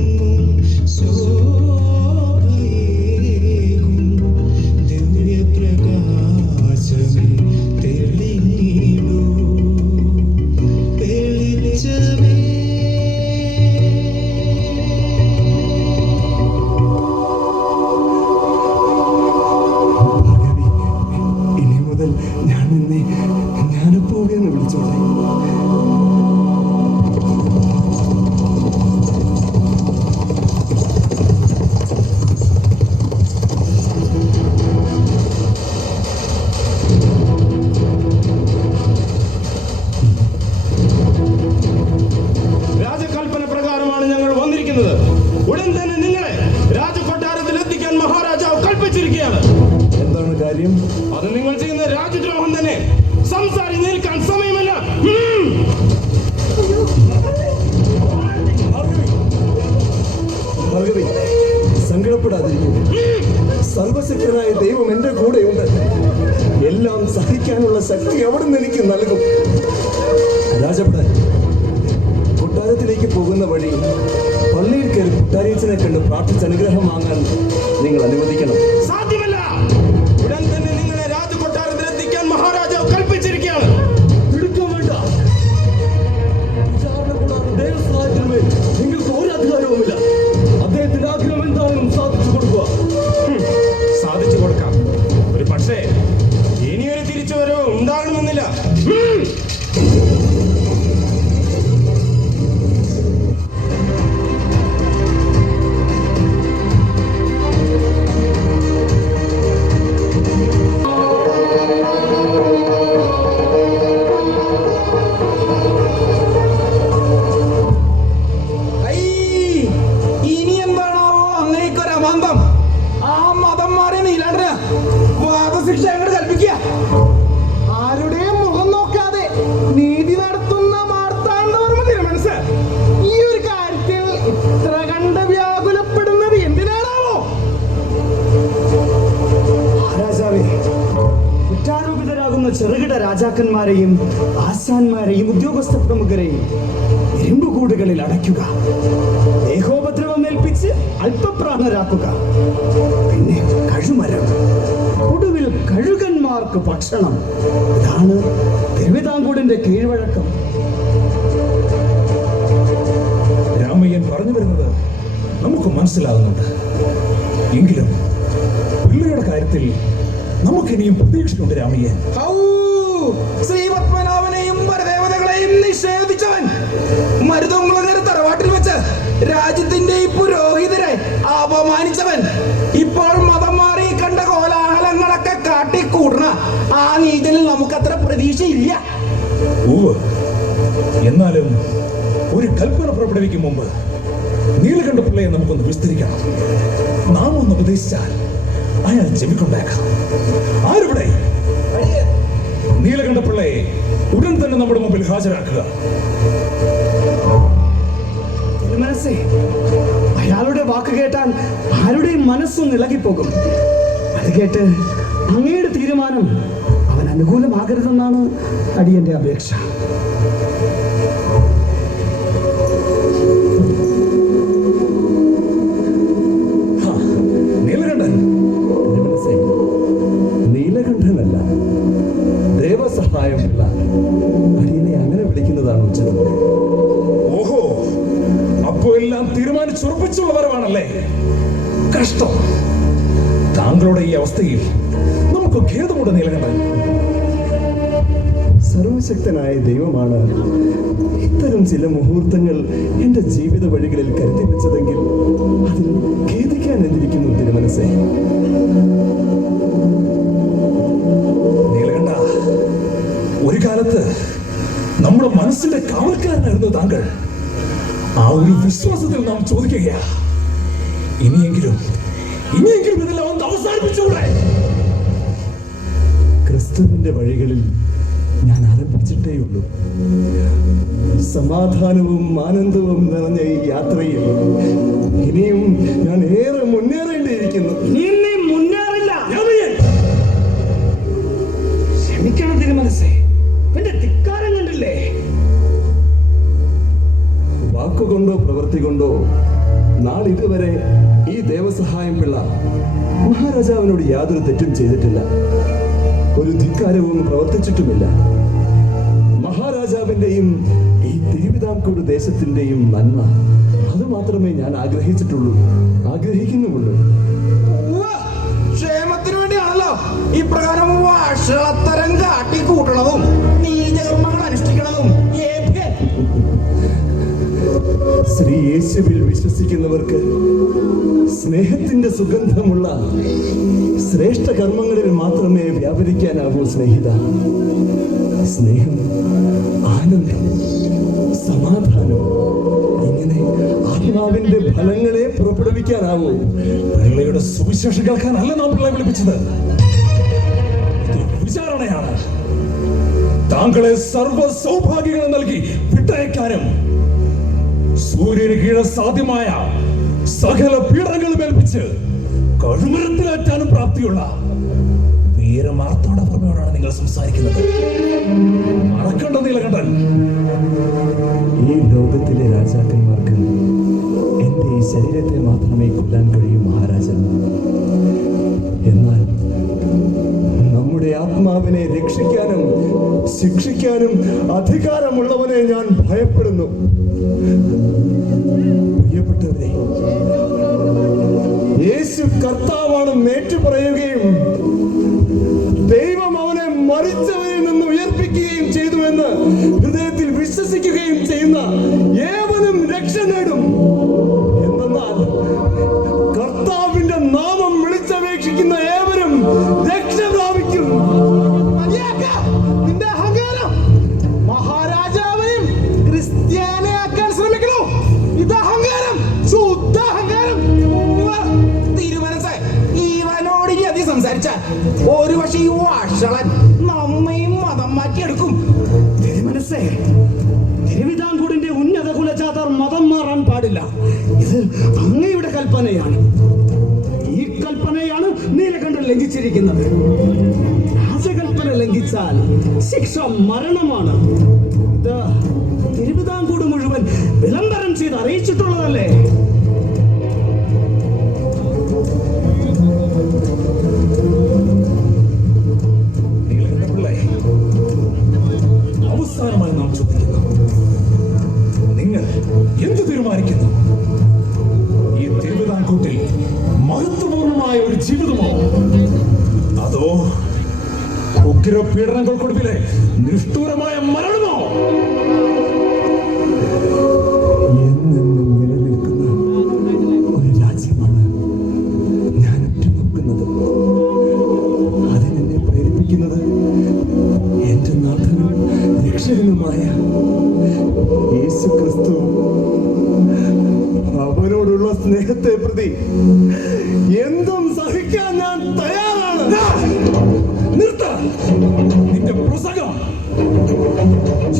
സഹിക്കാനുള്ള ശക്തി അവിടുന്ന് എനിക്ക് നൽകും. രാജഭടൻ, കൊട്ടാരത്തിലേക്ക് പോകുന്ന വഴി പള്ളിയിൽ കയറി കൊട്ടാരിയച്ചനെ കണ്ട് പ്രാർത്ഥിച്ച് അനുഗ്രഹം വാങ്ങാൻ നിങ്ങൾ അനുവദിക്കണം. സാധ്യമല്ല. ഉടൻ തന്നെ നിങ്ങളെ രാജകൊട്ടാരത്തിലെത്തിക്കാൻ മഹാരാജാവ് കൽപ്പിച്ചിരിക്കുകയാണ്. പിടിക്കാൻ വേണ്ട. വിചാരണ കൂടാതെ ദേവസ്വത്തിന്മേൽ നിങ്ങൾക്ക് ഒരു അധികാരവുമില്ല. അദ്ദേഹത്തിന്റെ ആഗ്രഹം എന്താണെന്നും സാധിച്ചു കൊടുക്കുക. സാധിച്ചു കൊടുക്കാം. ഒരു പക്ഷേ ഇനിയൊരു തിരിച്ചുവരവ് ഉണ്ടാകണമെന്നില്ല. ഇനി എന്താണാവോ അങ്ങേക്കൊരു അമാന്തം? ആ മതം മാറി നീലാണ്ടന് വാദശിക്ഷ അങ്ങോട്ട് കൽപ്പിക്കുക. ആരുടെയും മുഖം നോക്കാതെ നീതി നടത്തുന്ന മാർത്താണ്ഡവർമ്മ തിരുമനസ് ഈ ഒരു കാര്യത്തിൽ ഇത്ര കണ്ട് വ്യാകുലപ്പെടുന്നത് എന്തിനാണാവോ? രാജാവേ, കുറ്റാരോപിതരാകുന്ന ചെറുകിട രാജാക്കന്മാരെയും ആശാന്മാരെയും ഉദ്യോഗസ്ഥ പ്രമുഖരെയും ഇരുമ്പുകൂടുകളിൽ അടയ്ക്കുക, ദേഹോപദ്രവം ഏൽപ്പിച്ച് അല്പപ്രാണരാക്കുക, പിന്നെ കഴുമരം, ഒടുവിൽ കഴുകന്മാർക്ക് ഭക്ഷണം. ഇതാണ് തിരുവിതാംകൂറിന്റെ കീഴ്വഴക്കം. രാമയ്യൻ പറഞ്ഞു വരുന്നത് നമുക്ക് മനസ്സിലാകുന്നുണ്ട്. എങ്കിലും പിള്ളയുടെ കാര്യത്തിൽ നമുക്കിനിയും പ്രതീക്ഷയുണ്ട്. രാമയ്യൻ ശ്രീപത്മനാഭനെയും പരദേവതകളെയും നിഷേധിച്ചവൻ മരുതോങ്കുളങ്ങര തറവാട്ടിൽ വെച്ച് രാജ്യത്തിന്റെ ഈ പുരോഹിതരെ അപമാനിച്ചവൻ, ഇപ്പോൾ മതം മാറി കണ്ട കോലാഹലങ്ങളൊക്കെ കാട്ടിക്കൂടണ ആ നീതിയിൽ നമുക്കത്ര പ്രതീക്ഷയില്ല. എന്നാലും ഒരു കൽപ്പന പുറപ്പെടുവിക്കും മുമ്പ് നീലകണ്ഠ പിള്ളയെ നമുക്കൊന്ന് വിസ്തരിക്കണം. നാം ഒന്ന് ഉപദേശിച്ചാൽ അയാൾ ചെവിക്കൊണ്ടേക്കാം. ആരുടെ നീലകണ്ഠ പിള്ളയെ ഉടൻ തന്നെ നമ്മുടെ മുമ്പിൽ ഹാജരാക്കുക. തിരുമനസ്സേ, അയാളുടെ വാക്ക് കേട്ടാൽ ആരുടെയും മനസ്സൊന്ന് ഇളകിപ്പോകും. അത് കേട്ട് അങ്ങയുടെ തീരുമാനം അവൻ അനുകൂലമാകരുതെന്നാണ് അടിയന്റെ അപേക്ഷ. നീലകണ്ഠൻ നീലകണ്ഠനല്ല, ദേവസഹായം പിള്ള. അടിയനെ അങ്ങനെ വിളിക്കുന്നതാണ് ഉചിതം. ഓഹോ, അപ്പോ എല്ലാം തീരുമാനിച്ചുറപ്പിച്ചുള്ള വരവാണല്ലേ? കഷ്ടം. താങ്കളുടെ ഈ അവസ്ഥയിൽ നമുക്ക് ഖേദമുണ്ട് നീലകണ്ഠൻ. സർവശക്തനായ ദൈവമാണ് ഇത്തരം ചില മുഹൂർത്തങ്ങൾ എന്റെ ജീവിത വഴികളിൽ കരുതി വെച്ചതെങ്കിൽ അതിൽ ഖേദിക്കാൻ എന്തിരിക്കുന്നു തിരുമനസ്സേ? നീലകണ്ഠ, ഒരു കാലത്ത് നമ്മുടെ മനസ്സിന്റെ കാവൽക്കാരനായിരുന്നു താങ്കൾ. ആ ഒരു വിശ്വാസത്തിൽ നാം ചോദിക്കുകയാ, ഇനിയെങ്കിലും ഇതെല്ലാം ഒന്ന് അവസാനിപ്പിച്ചുകൂടെ? ക്രിസ്തുവിന്റെ വഴികളിൽ ഞാൻ ആരംഭിച്ചിട്ടേയുള്ളൂ. സമാധാനവും ആനന്ദവും നിറഞ്ഞ ഈ യാത്രയിൽ ഇനിയും ഞാൻ ഏറെ മുന്നേറേണ്ടിയിരിക്കുന്നു. മുന്നേറില്ല. ക്ഷമിക്കണം തിരുമനസ്സേ, എന്റെ ധിക്കാരം കണ്ടില്ലേ? വാക്കുകൊണ്ടോ പ്രവൃത്തി കൊണ്ടോ നാളിതുവരെ ഈ ദേവസഹായം പിള്ള മഹാരാജാവിനോട് യാതൊരു തെറ്റും ചെയ്തിട്ടില്ല, ഒരു ധിക്കാരവും പ്രവർത്തിച്ചിട്ടുമില്ല. മഹാരാജാവിന്റെയും ഈ തിരുവിതാംകൂർ ദേശത്തിന്റെയും നന്മ അത് മാത്രമേ ഞാൻ ആഗ്രഹിക്കുന്നുമുള്ളൂ. ക്ഷേമത്തിന് വേണ്ടിയാണല്ലോ ഇപ്രകാരം വഷളത്തരം കാട്ടിക്കൂട്ടണതും നീചകർമ്മങ്ങൾ അനുഷ്ഠിക്കണതും. ശ്രീ യേശുവിൽ വിശ്വസിക്കുന്നവർക്ക് സ്നേഹത്തിന്റെ സുഗന്ധമുള്ള ശ്രേഷ്ഠ കർമ്മങ്ങളിൽ മാത്രമേ വ്യാപരിക്കാനാവൂ സ്നേഹിത. സ്നേഹം, ആനന്ദം, സമാധാനം, ഇങ്ങനെ ആത്മാവിന്റെ ഫലങ്ങളെ പുറപ്പെടുവിക്കാനാവൂ. പിള്ളയുടെ സുവിശേഷം കേൾക്കാനല്ല നാം പിള്ളയെ വിളിപ്പിച്ചത്. വിചാരണയാണ്. താങ്കളെ സർവ സൗഭാഗ്യങ്ങൾ നൽകി വിട്ടയക്കാനും സൂര്യന് കീഴെ സാധ്യമായ സകല പീഡനങ്ങളും ഏൽപ്പിച്ച് കഴുമരത്തിലേറ്റാനും പ്രാപ്തിയുള്ള മാർത്താണ്ഡവർമ്മയോടാണ് നിങ്ങൾ സംസാരിക്കുന്നത്. മറക്കണ്ട നീലകണ്ഠൻ, ഈ ലോകത്തിലെ രാജാക്കന്മാർക്ക് എന്റെ ഈ ശരീരത്തെ മാത്രമേ കൊല്ലാൻ കഴിയൂ മഹാരാജൻ. എന്നാൽ നമ്മുടെ ആത്മാവിനെ രക്ഷിക്കാനും ശിക്ഷിക്കാനും അധികാരമുള്ളവനെ ഞാൻ ഭയപ്പെടുന്നു. പ്രിയപ്പെട്ടവരെ, യേശു കർത്താവാണെന്ന് ഏറ്റുപറയുകയും ദൈവം അവനെ മരിച്ചവരിൽ നിന്ന് ഉയർപ്പിക്കുകയും ചെയ്തുവെന്ന് ഹൃദയത്തിൽ വിശ്വസിക്കുകയും ചെയ്യുന്ന ഏവനും രക്ഷ നേടും. എന്തെന്നാൽ കർത്താവിന്റെ നാമം വിളിച്ചപേക്ഷിക്കുന്ന ഏവരും രക്ഷ പ്രാപിക്കും. നിന്റെ അഹങ്കാരം മഹാരാജാവിനെയും ക്രിസ്ത്യാനിയാക്കാൻ ശ്രമിക്കണോ? ഇത് അഹങ്കാരം, ശുദ്ധ അഹങ്കാരം. തിരുമനസ് ഇവനോട് ഇനി അധികം സംസാരിച്ചാൽ ഒരു പക്ഷേ ഈ വഷളൻ നമ്മയും മതം മാറ്റിയെടുക്കും. തിരുമനസ്സേ, തിരുവിതാംകൂറിന്റെ ഉന്നത കുലജാതർ മതം മാറാൻ പാടില്ല. ഇത് അങ്ങയുടെ കൽപ്പനയാണ്. ഈ കൽപ്പനയാണ് നീലകണ്ഠൻ ലംഘിച്ചിരിക്കുന്നത്. രാജകൽപ്പന ലംഘിച്ചാൽ ശിക്ഷ മരണമാണ്. ഇത് തിരുവിതാംകൂട് മുഴുവൻ വിളംബരം ചെയ്ത് അറിയിച്ചിട്ടുള്ളതല്ലേ? അവസാനമായി നാം ചോദിക്കുന്നു, നിങ്ങൾ എന്ത് തീരുമാനിക്കുന്നു? ഈ തിരുവിതാംകൂട്ടിൽ മഹത്വപൂർണമായ ഒരു ജീവിതമോ, അതോ ഉഗ്ര പീഡനങ്ങൾക്കൊടുവിലെ നിഷ്ഠൂരമായ മരണമോ? എന്നെന്നും നിലനിൽക്കുന്ന ഒരു രാജ്യമാണ് ഞാൻ ഉറ്റുനോക്കുന്നത്. അതിനെന്നെ പ്രേരിപ്പിക്കുന്നത് എന്റെ നാഥനും രക്ഷകനുമായ യേശു ക്രിസ്തു. അവനോടുള്ള സ്നേഹത്തെ പ്രതി എന്തും സഹിക്കാൻ ഞാൻ തയ്യാറാണ്. നിർത്ത നിന്റെ പ്രസംഗം.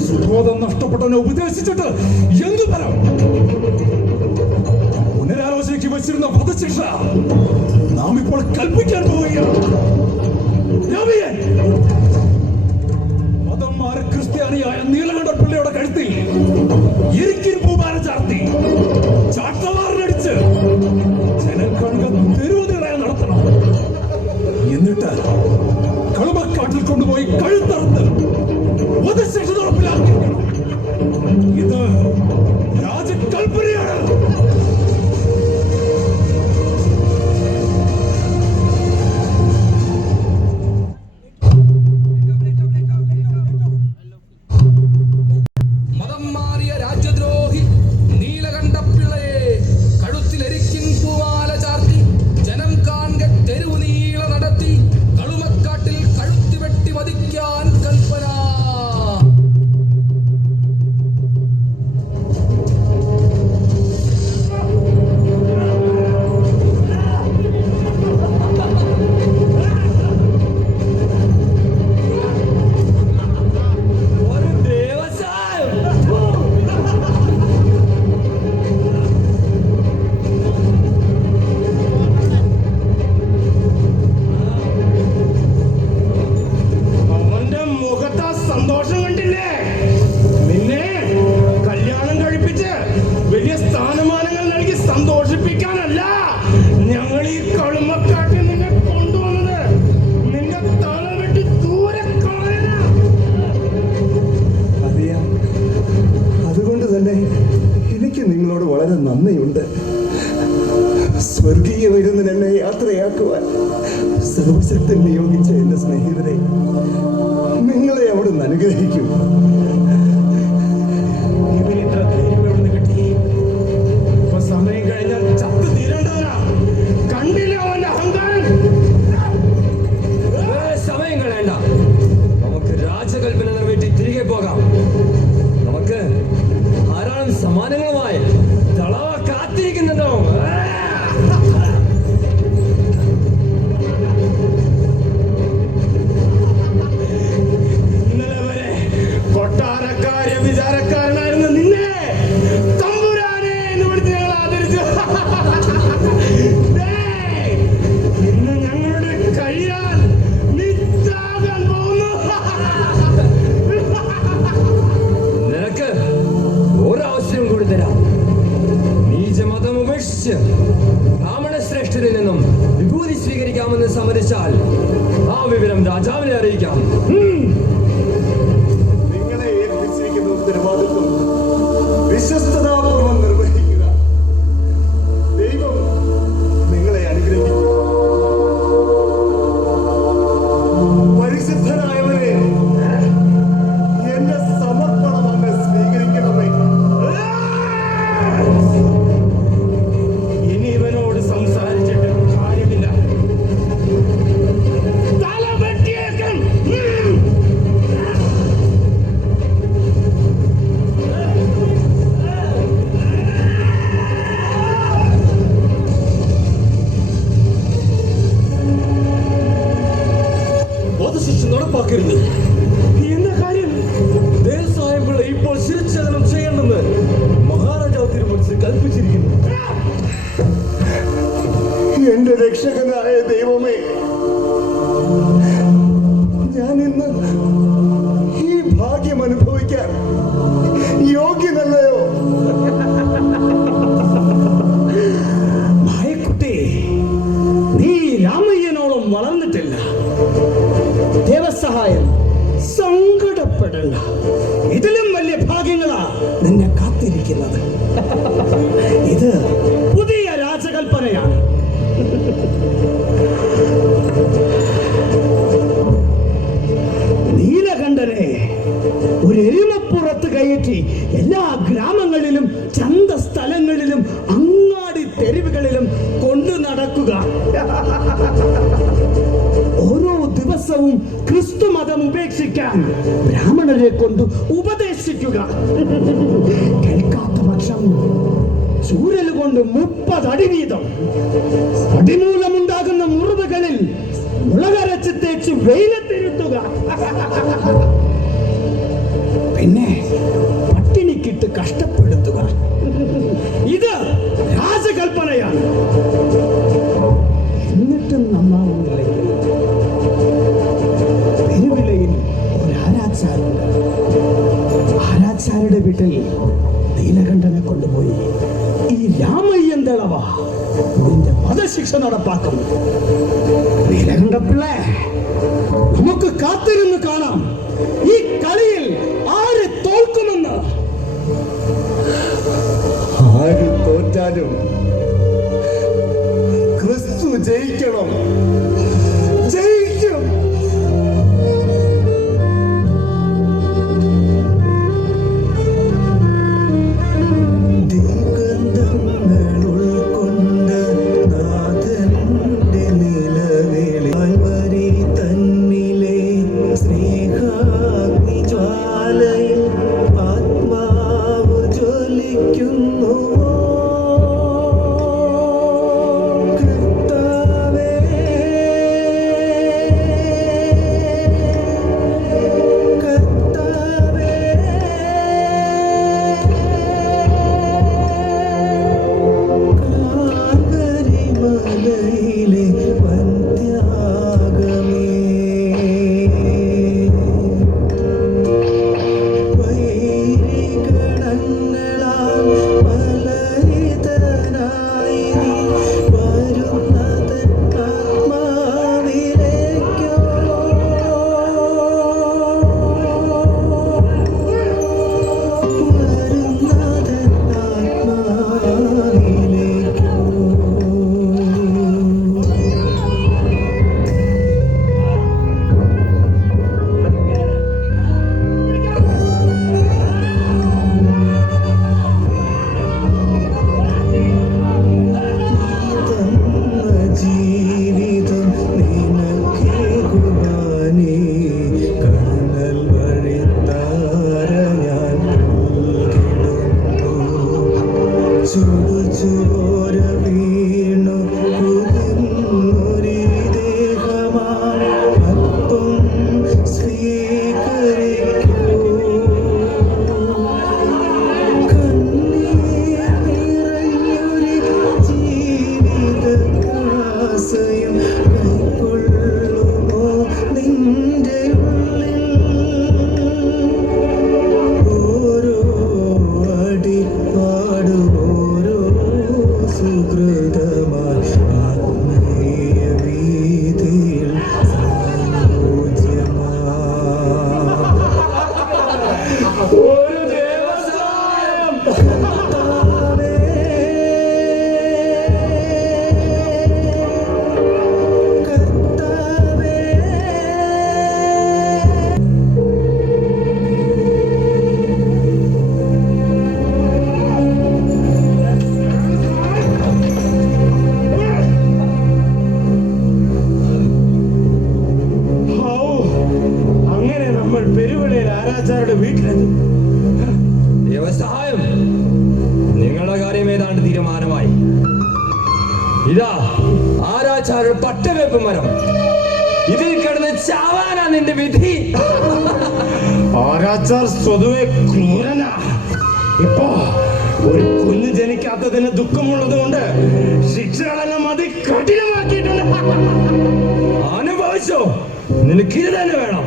സുബോധം നഷ്ടപ്പെട്ടവനെ ഉപദേശിച്ചിട്ട് എന്തു തരം? പുനരാലോചനയ്ക്ക് വെച്ചിരുന്ന വധശിക്ഷ നാം ഇപ്പോൾ കൽപ്പിക്കാൻ പോവുകയാണ്. മതം മാറി ക്രിസ്ത്യാനിയായ നീലകണ്ഠൻ പിള്ളയുടെ കഴുത്തിൽ ഇരിക്കിൻ പൂമാല ചാർത്തി ചാട്ടവാറിനടിച്ച് ജനക്കണക്ക് തെരുവുനിറയെ നടത്തണം. എന്നിട്ട് കളുമക്കാട്ടിൽ കൊണ്ടുപോയി കഴുത്തറുത്ത് വധശിക്ഷ നടപ്പിലാക്കിയിരിക്കണം. ഇത് രാജകൽപ്പനയാണ്. മതം മാറിയ രാജ്യദ്രോഹി നീലകണ്ഠപിള്ളയെ കഴുത്തിലെരിക്കിൻ പൂമാല ചാർത്തി ജനം കാണെ തെരുവു നീള നടത്തി കളുമക്കാട്ടിൽ കഴുത്തി വെട്ടി വധിക്കാൻ കൽപ്പന. അവന്റെ മുഖത്ത് ആ സന്തോഷം കണ്ടില്ലേ? നിന്നെ കല്യാണം കഴിപ്പിച്ച് വലിയ സ്ഥാനമാനങ്ങൾ നൽകി സന്തോഷിപ്പിക്കാനല്ല ഞങ്ങൾ ഈ കളുമക്കാട്ടിൽ നിന്നെ കൊണ്ടുവന്നത്. നിന്റെ തല വെട്ടി ദൂരെ കളയാനാ. അറിയാം. അതുകൊണ്ട് തന്നെ എനിക്ക് നിങ്ങളോട് വളരെ നന്ദിയുണ്ട്. സ്വർഗീയ വിരുന്നിന് എന്നെ യാത്രയാക്കുവാൻ സർവശക്തൻ നിയോഗിച്ച എന്റെ സ്നേഹിതരെ, നിങ്ങളെ അവിടുന്ന് അനുഗ്രഹിക്കും. ഇവനിത്ര ധൈര്യം എവിടുന്ന് കിട്ടി? ഇപ്പൊ സമയം കഴിഞ്ഞാൽ ചത്തു തീരേണ്ടവനാ. കണ്ടില്ല അവന്റെ അഹങ്കാരം. സമയം കളയണ്ട, നമുക്ക് രാജകൽപ്പന നിറവേറ്റി തിരികെ പോകാം. നമുക്ക് ധാരാളം സമ്മാനങ്ങളുമായി തളവ കാത്തിരിക്കുന്നുണ്ടാവും. ഇന്നലെ വരെ കൊട്ടാര മതം ഉപേക്ഷിച്ച് ബ്രാഹ്മണ ശ്രേഷ്ഠരിൽ നിന്നും വിഭൂതി സ്വീകരിക്കാമെന്ന് സമ്മതിച്ചാൽ ആ വിവരം രാജാവിനെ അറിയിക്കാം. നിങ്ങളെ ഏൽപ്പിച്ചിരിക്കുന്ന ഉത്തരവാദിത്വം വിശ്വസ്തതാപൂർവം നിർവഹിക്കുക. ദൈവം നിങ്ങളെ അനുഗ്രഹിക്കും. പരിശുദ്ധനായവനെ, എന്റെ സമർപ്പണം അങ്ങ് സ്വീകരിക്കണമേ. ഇനി ഇവനോട് സംസാരിച്ചിട്ട് കാര്യമില്ല. തല വെട്ടിയേക്കും. വധശിക്ഷ നടപ്പാക്കരുത്. എന്താ കാര്യം? ദേവസായങ്ങളെ ഇപ്പോൾ ശിരച്ഛേദനം ചെയ്യണമെന്ന് മഹാരാജാവ് തിരുമനസ് കൽപ്പിച്ചിരിക്കുന്നു. എന്റെ രക്ഷകനായ ദൈവമേ, ഞാൻ ഇന്ന് ഈ ഭാഗ്യം അനുഭവിക്കാൻ യോഗ്യനല്ലയോ? മായക്കുട്ടി, നീ രാമയ്യനോളം വളർന്നിട്ടില്ല. ദേവസഹായം, സങ്കടപ്പെടണ്ട. ഇതിലും വലിയ ഭാഗ്യങ്ങളാ നിന്നെ കാത്തിരിക്കുന്നത്. ഇത് പുതിയ രാജകൽപ്പനയാണ്. നീലകണ്ഠനെ ഒരു എരുമപ്പുറത്ത് കയറ്റി എല്ലാ ഗ്രാമങ്ങളിലും ചന്തസ്ഥലങ്ങളിലും അങ്ങാടി തെരുവുകളിലും കൊണ്ടു നടക്കുക. ഓരോ ദിവസവും ക്രിസ്തു മതം ഉപേക്ഷിക്കാൻ ബ്രാഹ്മണരെ കൊണ്ട് ഉപദേശിക്കുക. കേൾക്കാത്ത പക്ഷം ചൂരൽ കൊണ്ട് 30 അടി വീതം. അടിമൂലമുണ്ടാകുന്ന മുറിവുകളിൽ മുളകരച്ച് തേച്ച് വെയിലത്തിരുത്തുക. പിന്നെ പട്ടിണിക്കിട്ട് കഷ്ടപ്പെടുത്തുക. ഇത് രാജകൽപ്പനയാണ്. എന്നിട്ടും നന്നാവുന്നില്ലെങ്കിൽ പെരുവിളയിൽ ഒരു ആരാച്ചാരുണ്ട്. ആരാച്ചാരുടെ വീട്ടിൽ നീലകണ്ഠനെ കൊണ്ടുപോയി ഈ രാമയ്യൻ ദളവ നിന്റെ വധശിക്ഷ നടപ്പാക്കും. നീലകണ്ഠപിള്ള, നമുക്ക് കാത്തിരുന്ന് കാണാം ഈ കളിയിൽ ആര് തോൽക്കുമെന്ന്. ആര് തോറ്റാലും ക്രിസ്തു ജയിക്കണം. ജയിക്കും. തീരുമാനമായി. ഇതാ ആരാച്ചാരുടെ പട്ടവേപ്പ് മരം. ഇതിൽ കിടന്ന് ചാവാനാ നിന്റെ വിധി. ആരാച്ചാർ സ്വതവേ ക്രൂരനാ. ഇപ്പോ ഒരു കുഞ്ഞ് ജനിക്കാത്തതിന് ദുഃഖമുള്ളത് കൊണ്ട് ശിക്ഷകളെല്ലാം അതികഠിനമാക്കിയിട്ടുണ്ട്. അനുഭവിച്ചോ, നിനക്കിത് തന്നെ വേണം.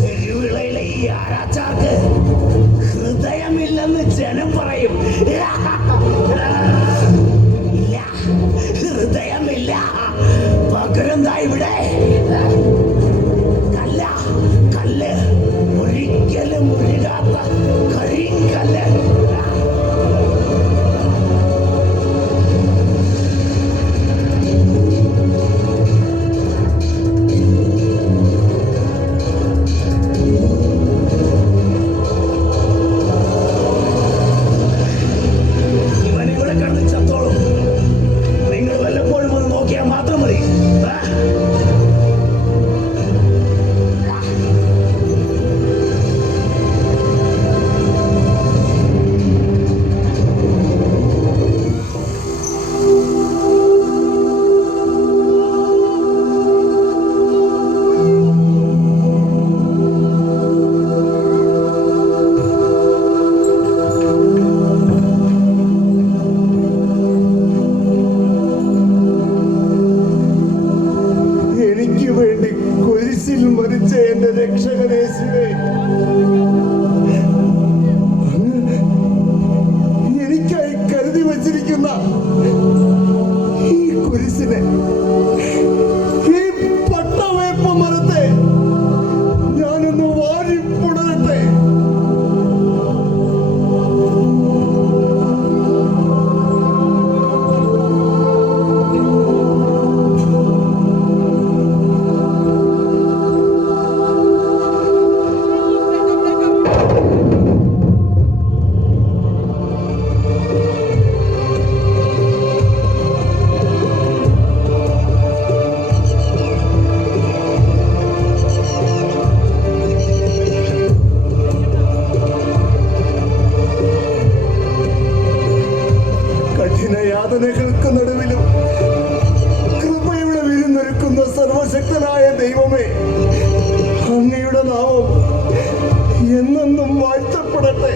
തെരുവിളയിലെ ഈ ആരാച്ചാർക്ക് ഹൃദയമില്ലെന്ന് ജനം പറയും. ഇല്ല, ഹൃദയമില്ല. പകരം ദാ ഇവിടെ കല്ല, കല്ല്, ഒരിക്കലും മുഴുകാത്ത കരിങ്കല്ല്. ഇവനിവിടെ കിടന്ന് ചത്തോളും. നിങ്ങൾ വല്ലപ്പോഴും ഒന്ന് നോക്കിയാൽ മാത്രം മതി. എനിക്ക് വേണ്ടി കുരിശിൽ മരിച്ച എന്റെ രക്ഷകനേശുവേ, അങ്ങ് എനിക്കായി കരുതി വച്ചിരിക്കുന്ന ഈ കുരിശിനെ, ഈ പട്ടവേപ്പ് മരത്തെ ഞാനൊന്ന് വാരി പുണരട്ടെ. കഠിനയാതനകൾക്ക് നടുവിലും കൃപയുടെ വിരുന്നൊരുക്കുന്ന സർവശക്തനായ ദൈവമേ, അങ്ങയുടെ നാമം എന്നെന്നും വാഴ്ത്തപ്പെടട്ടെ.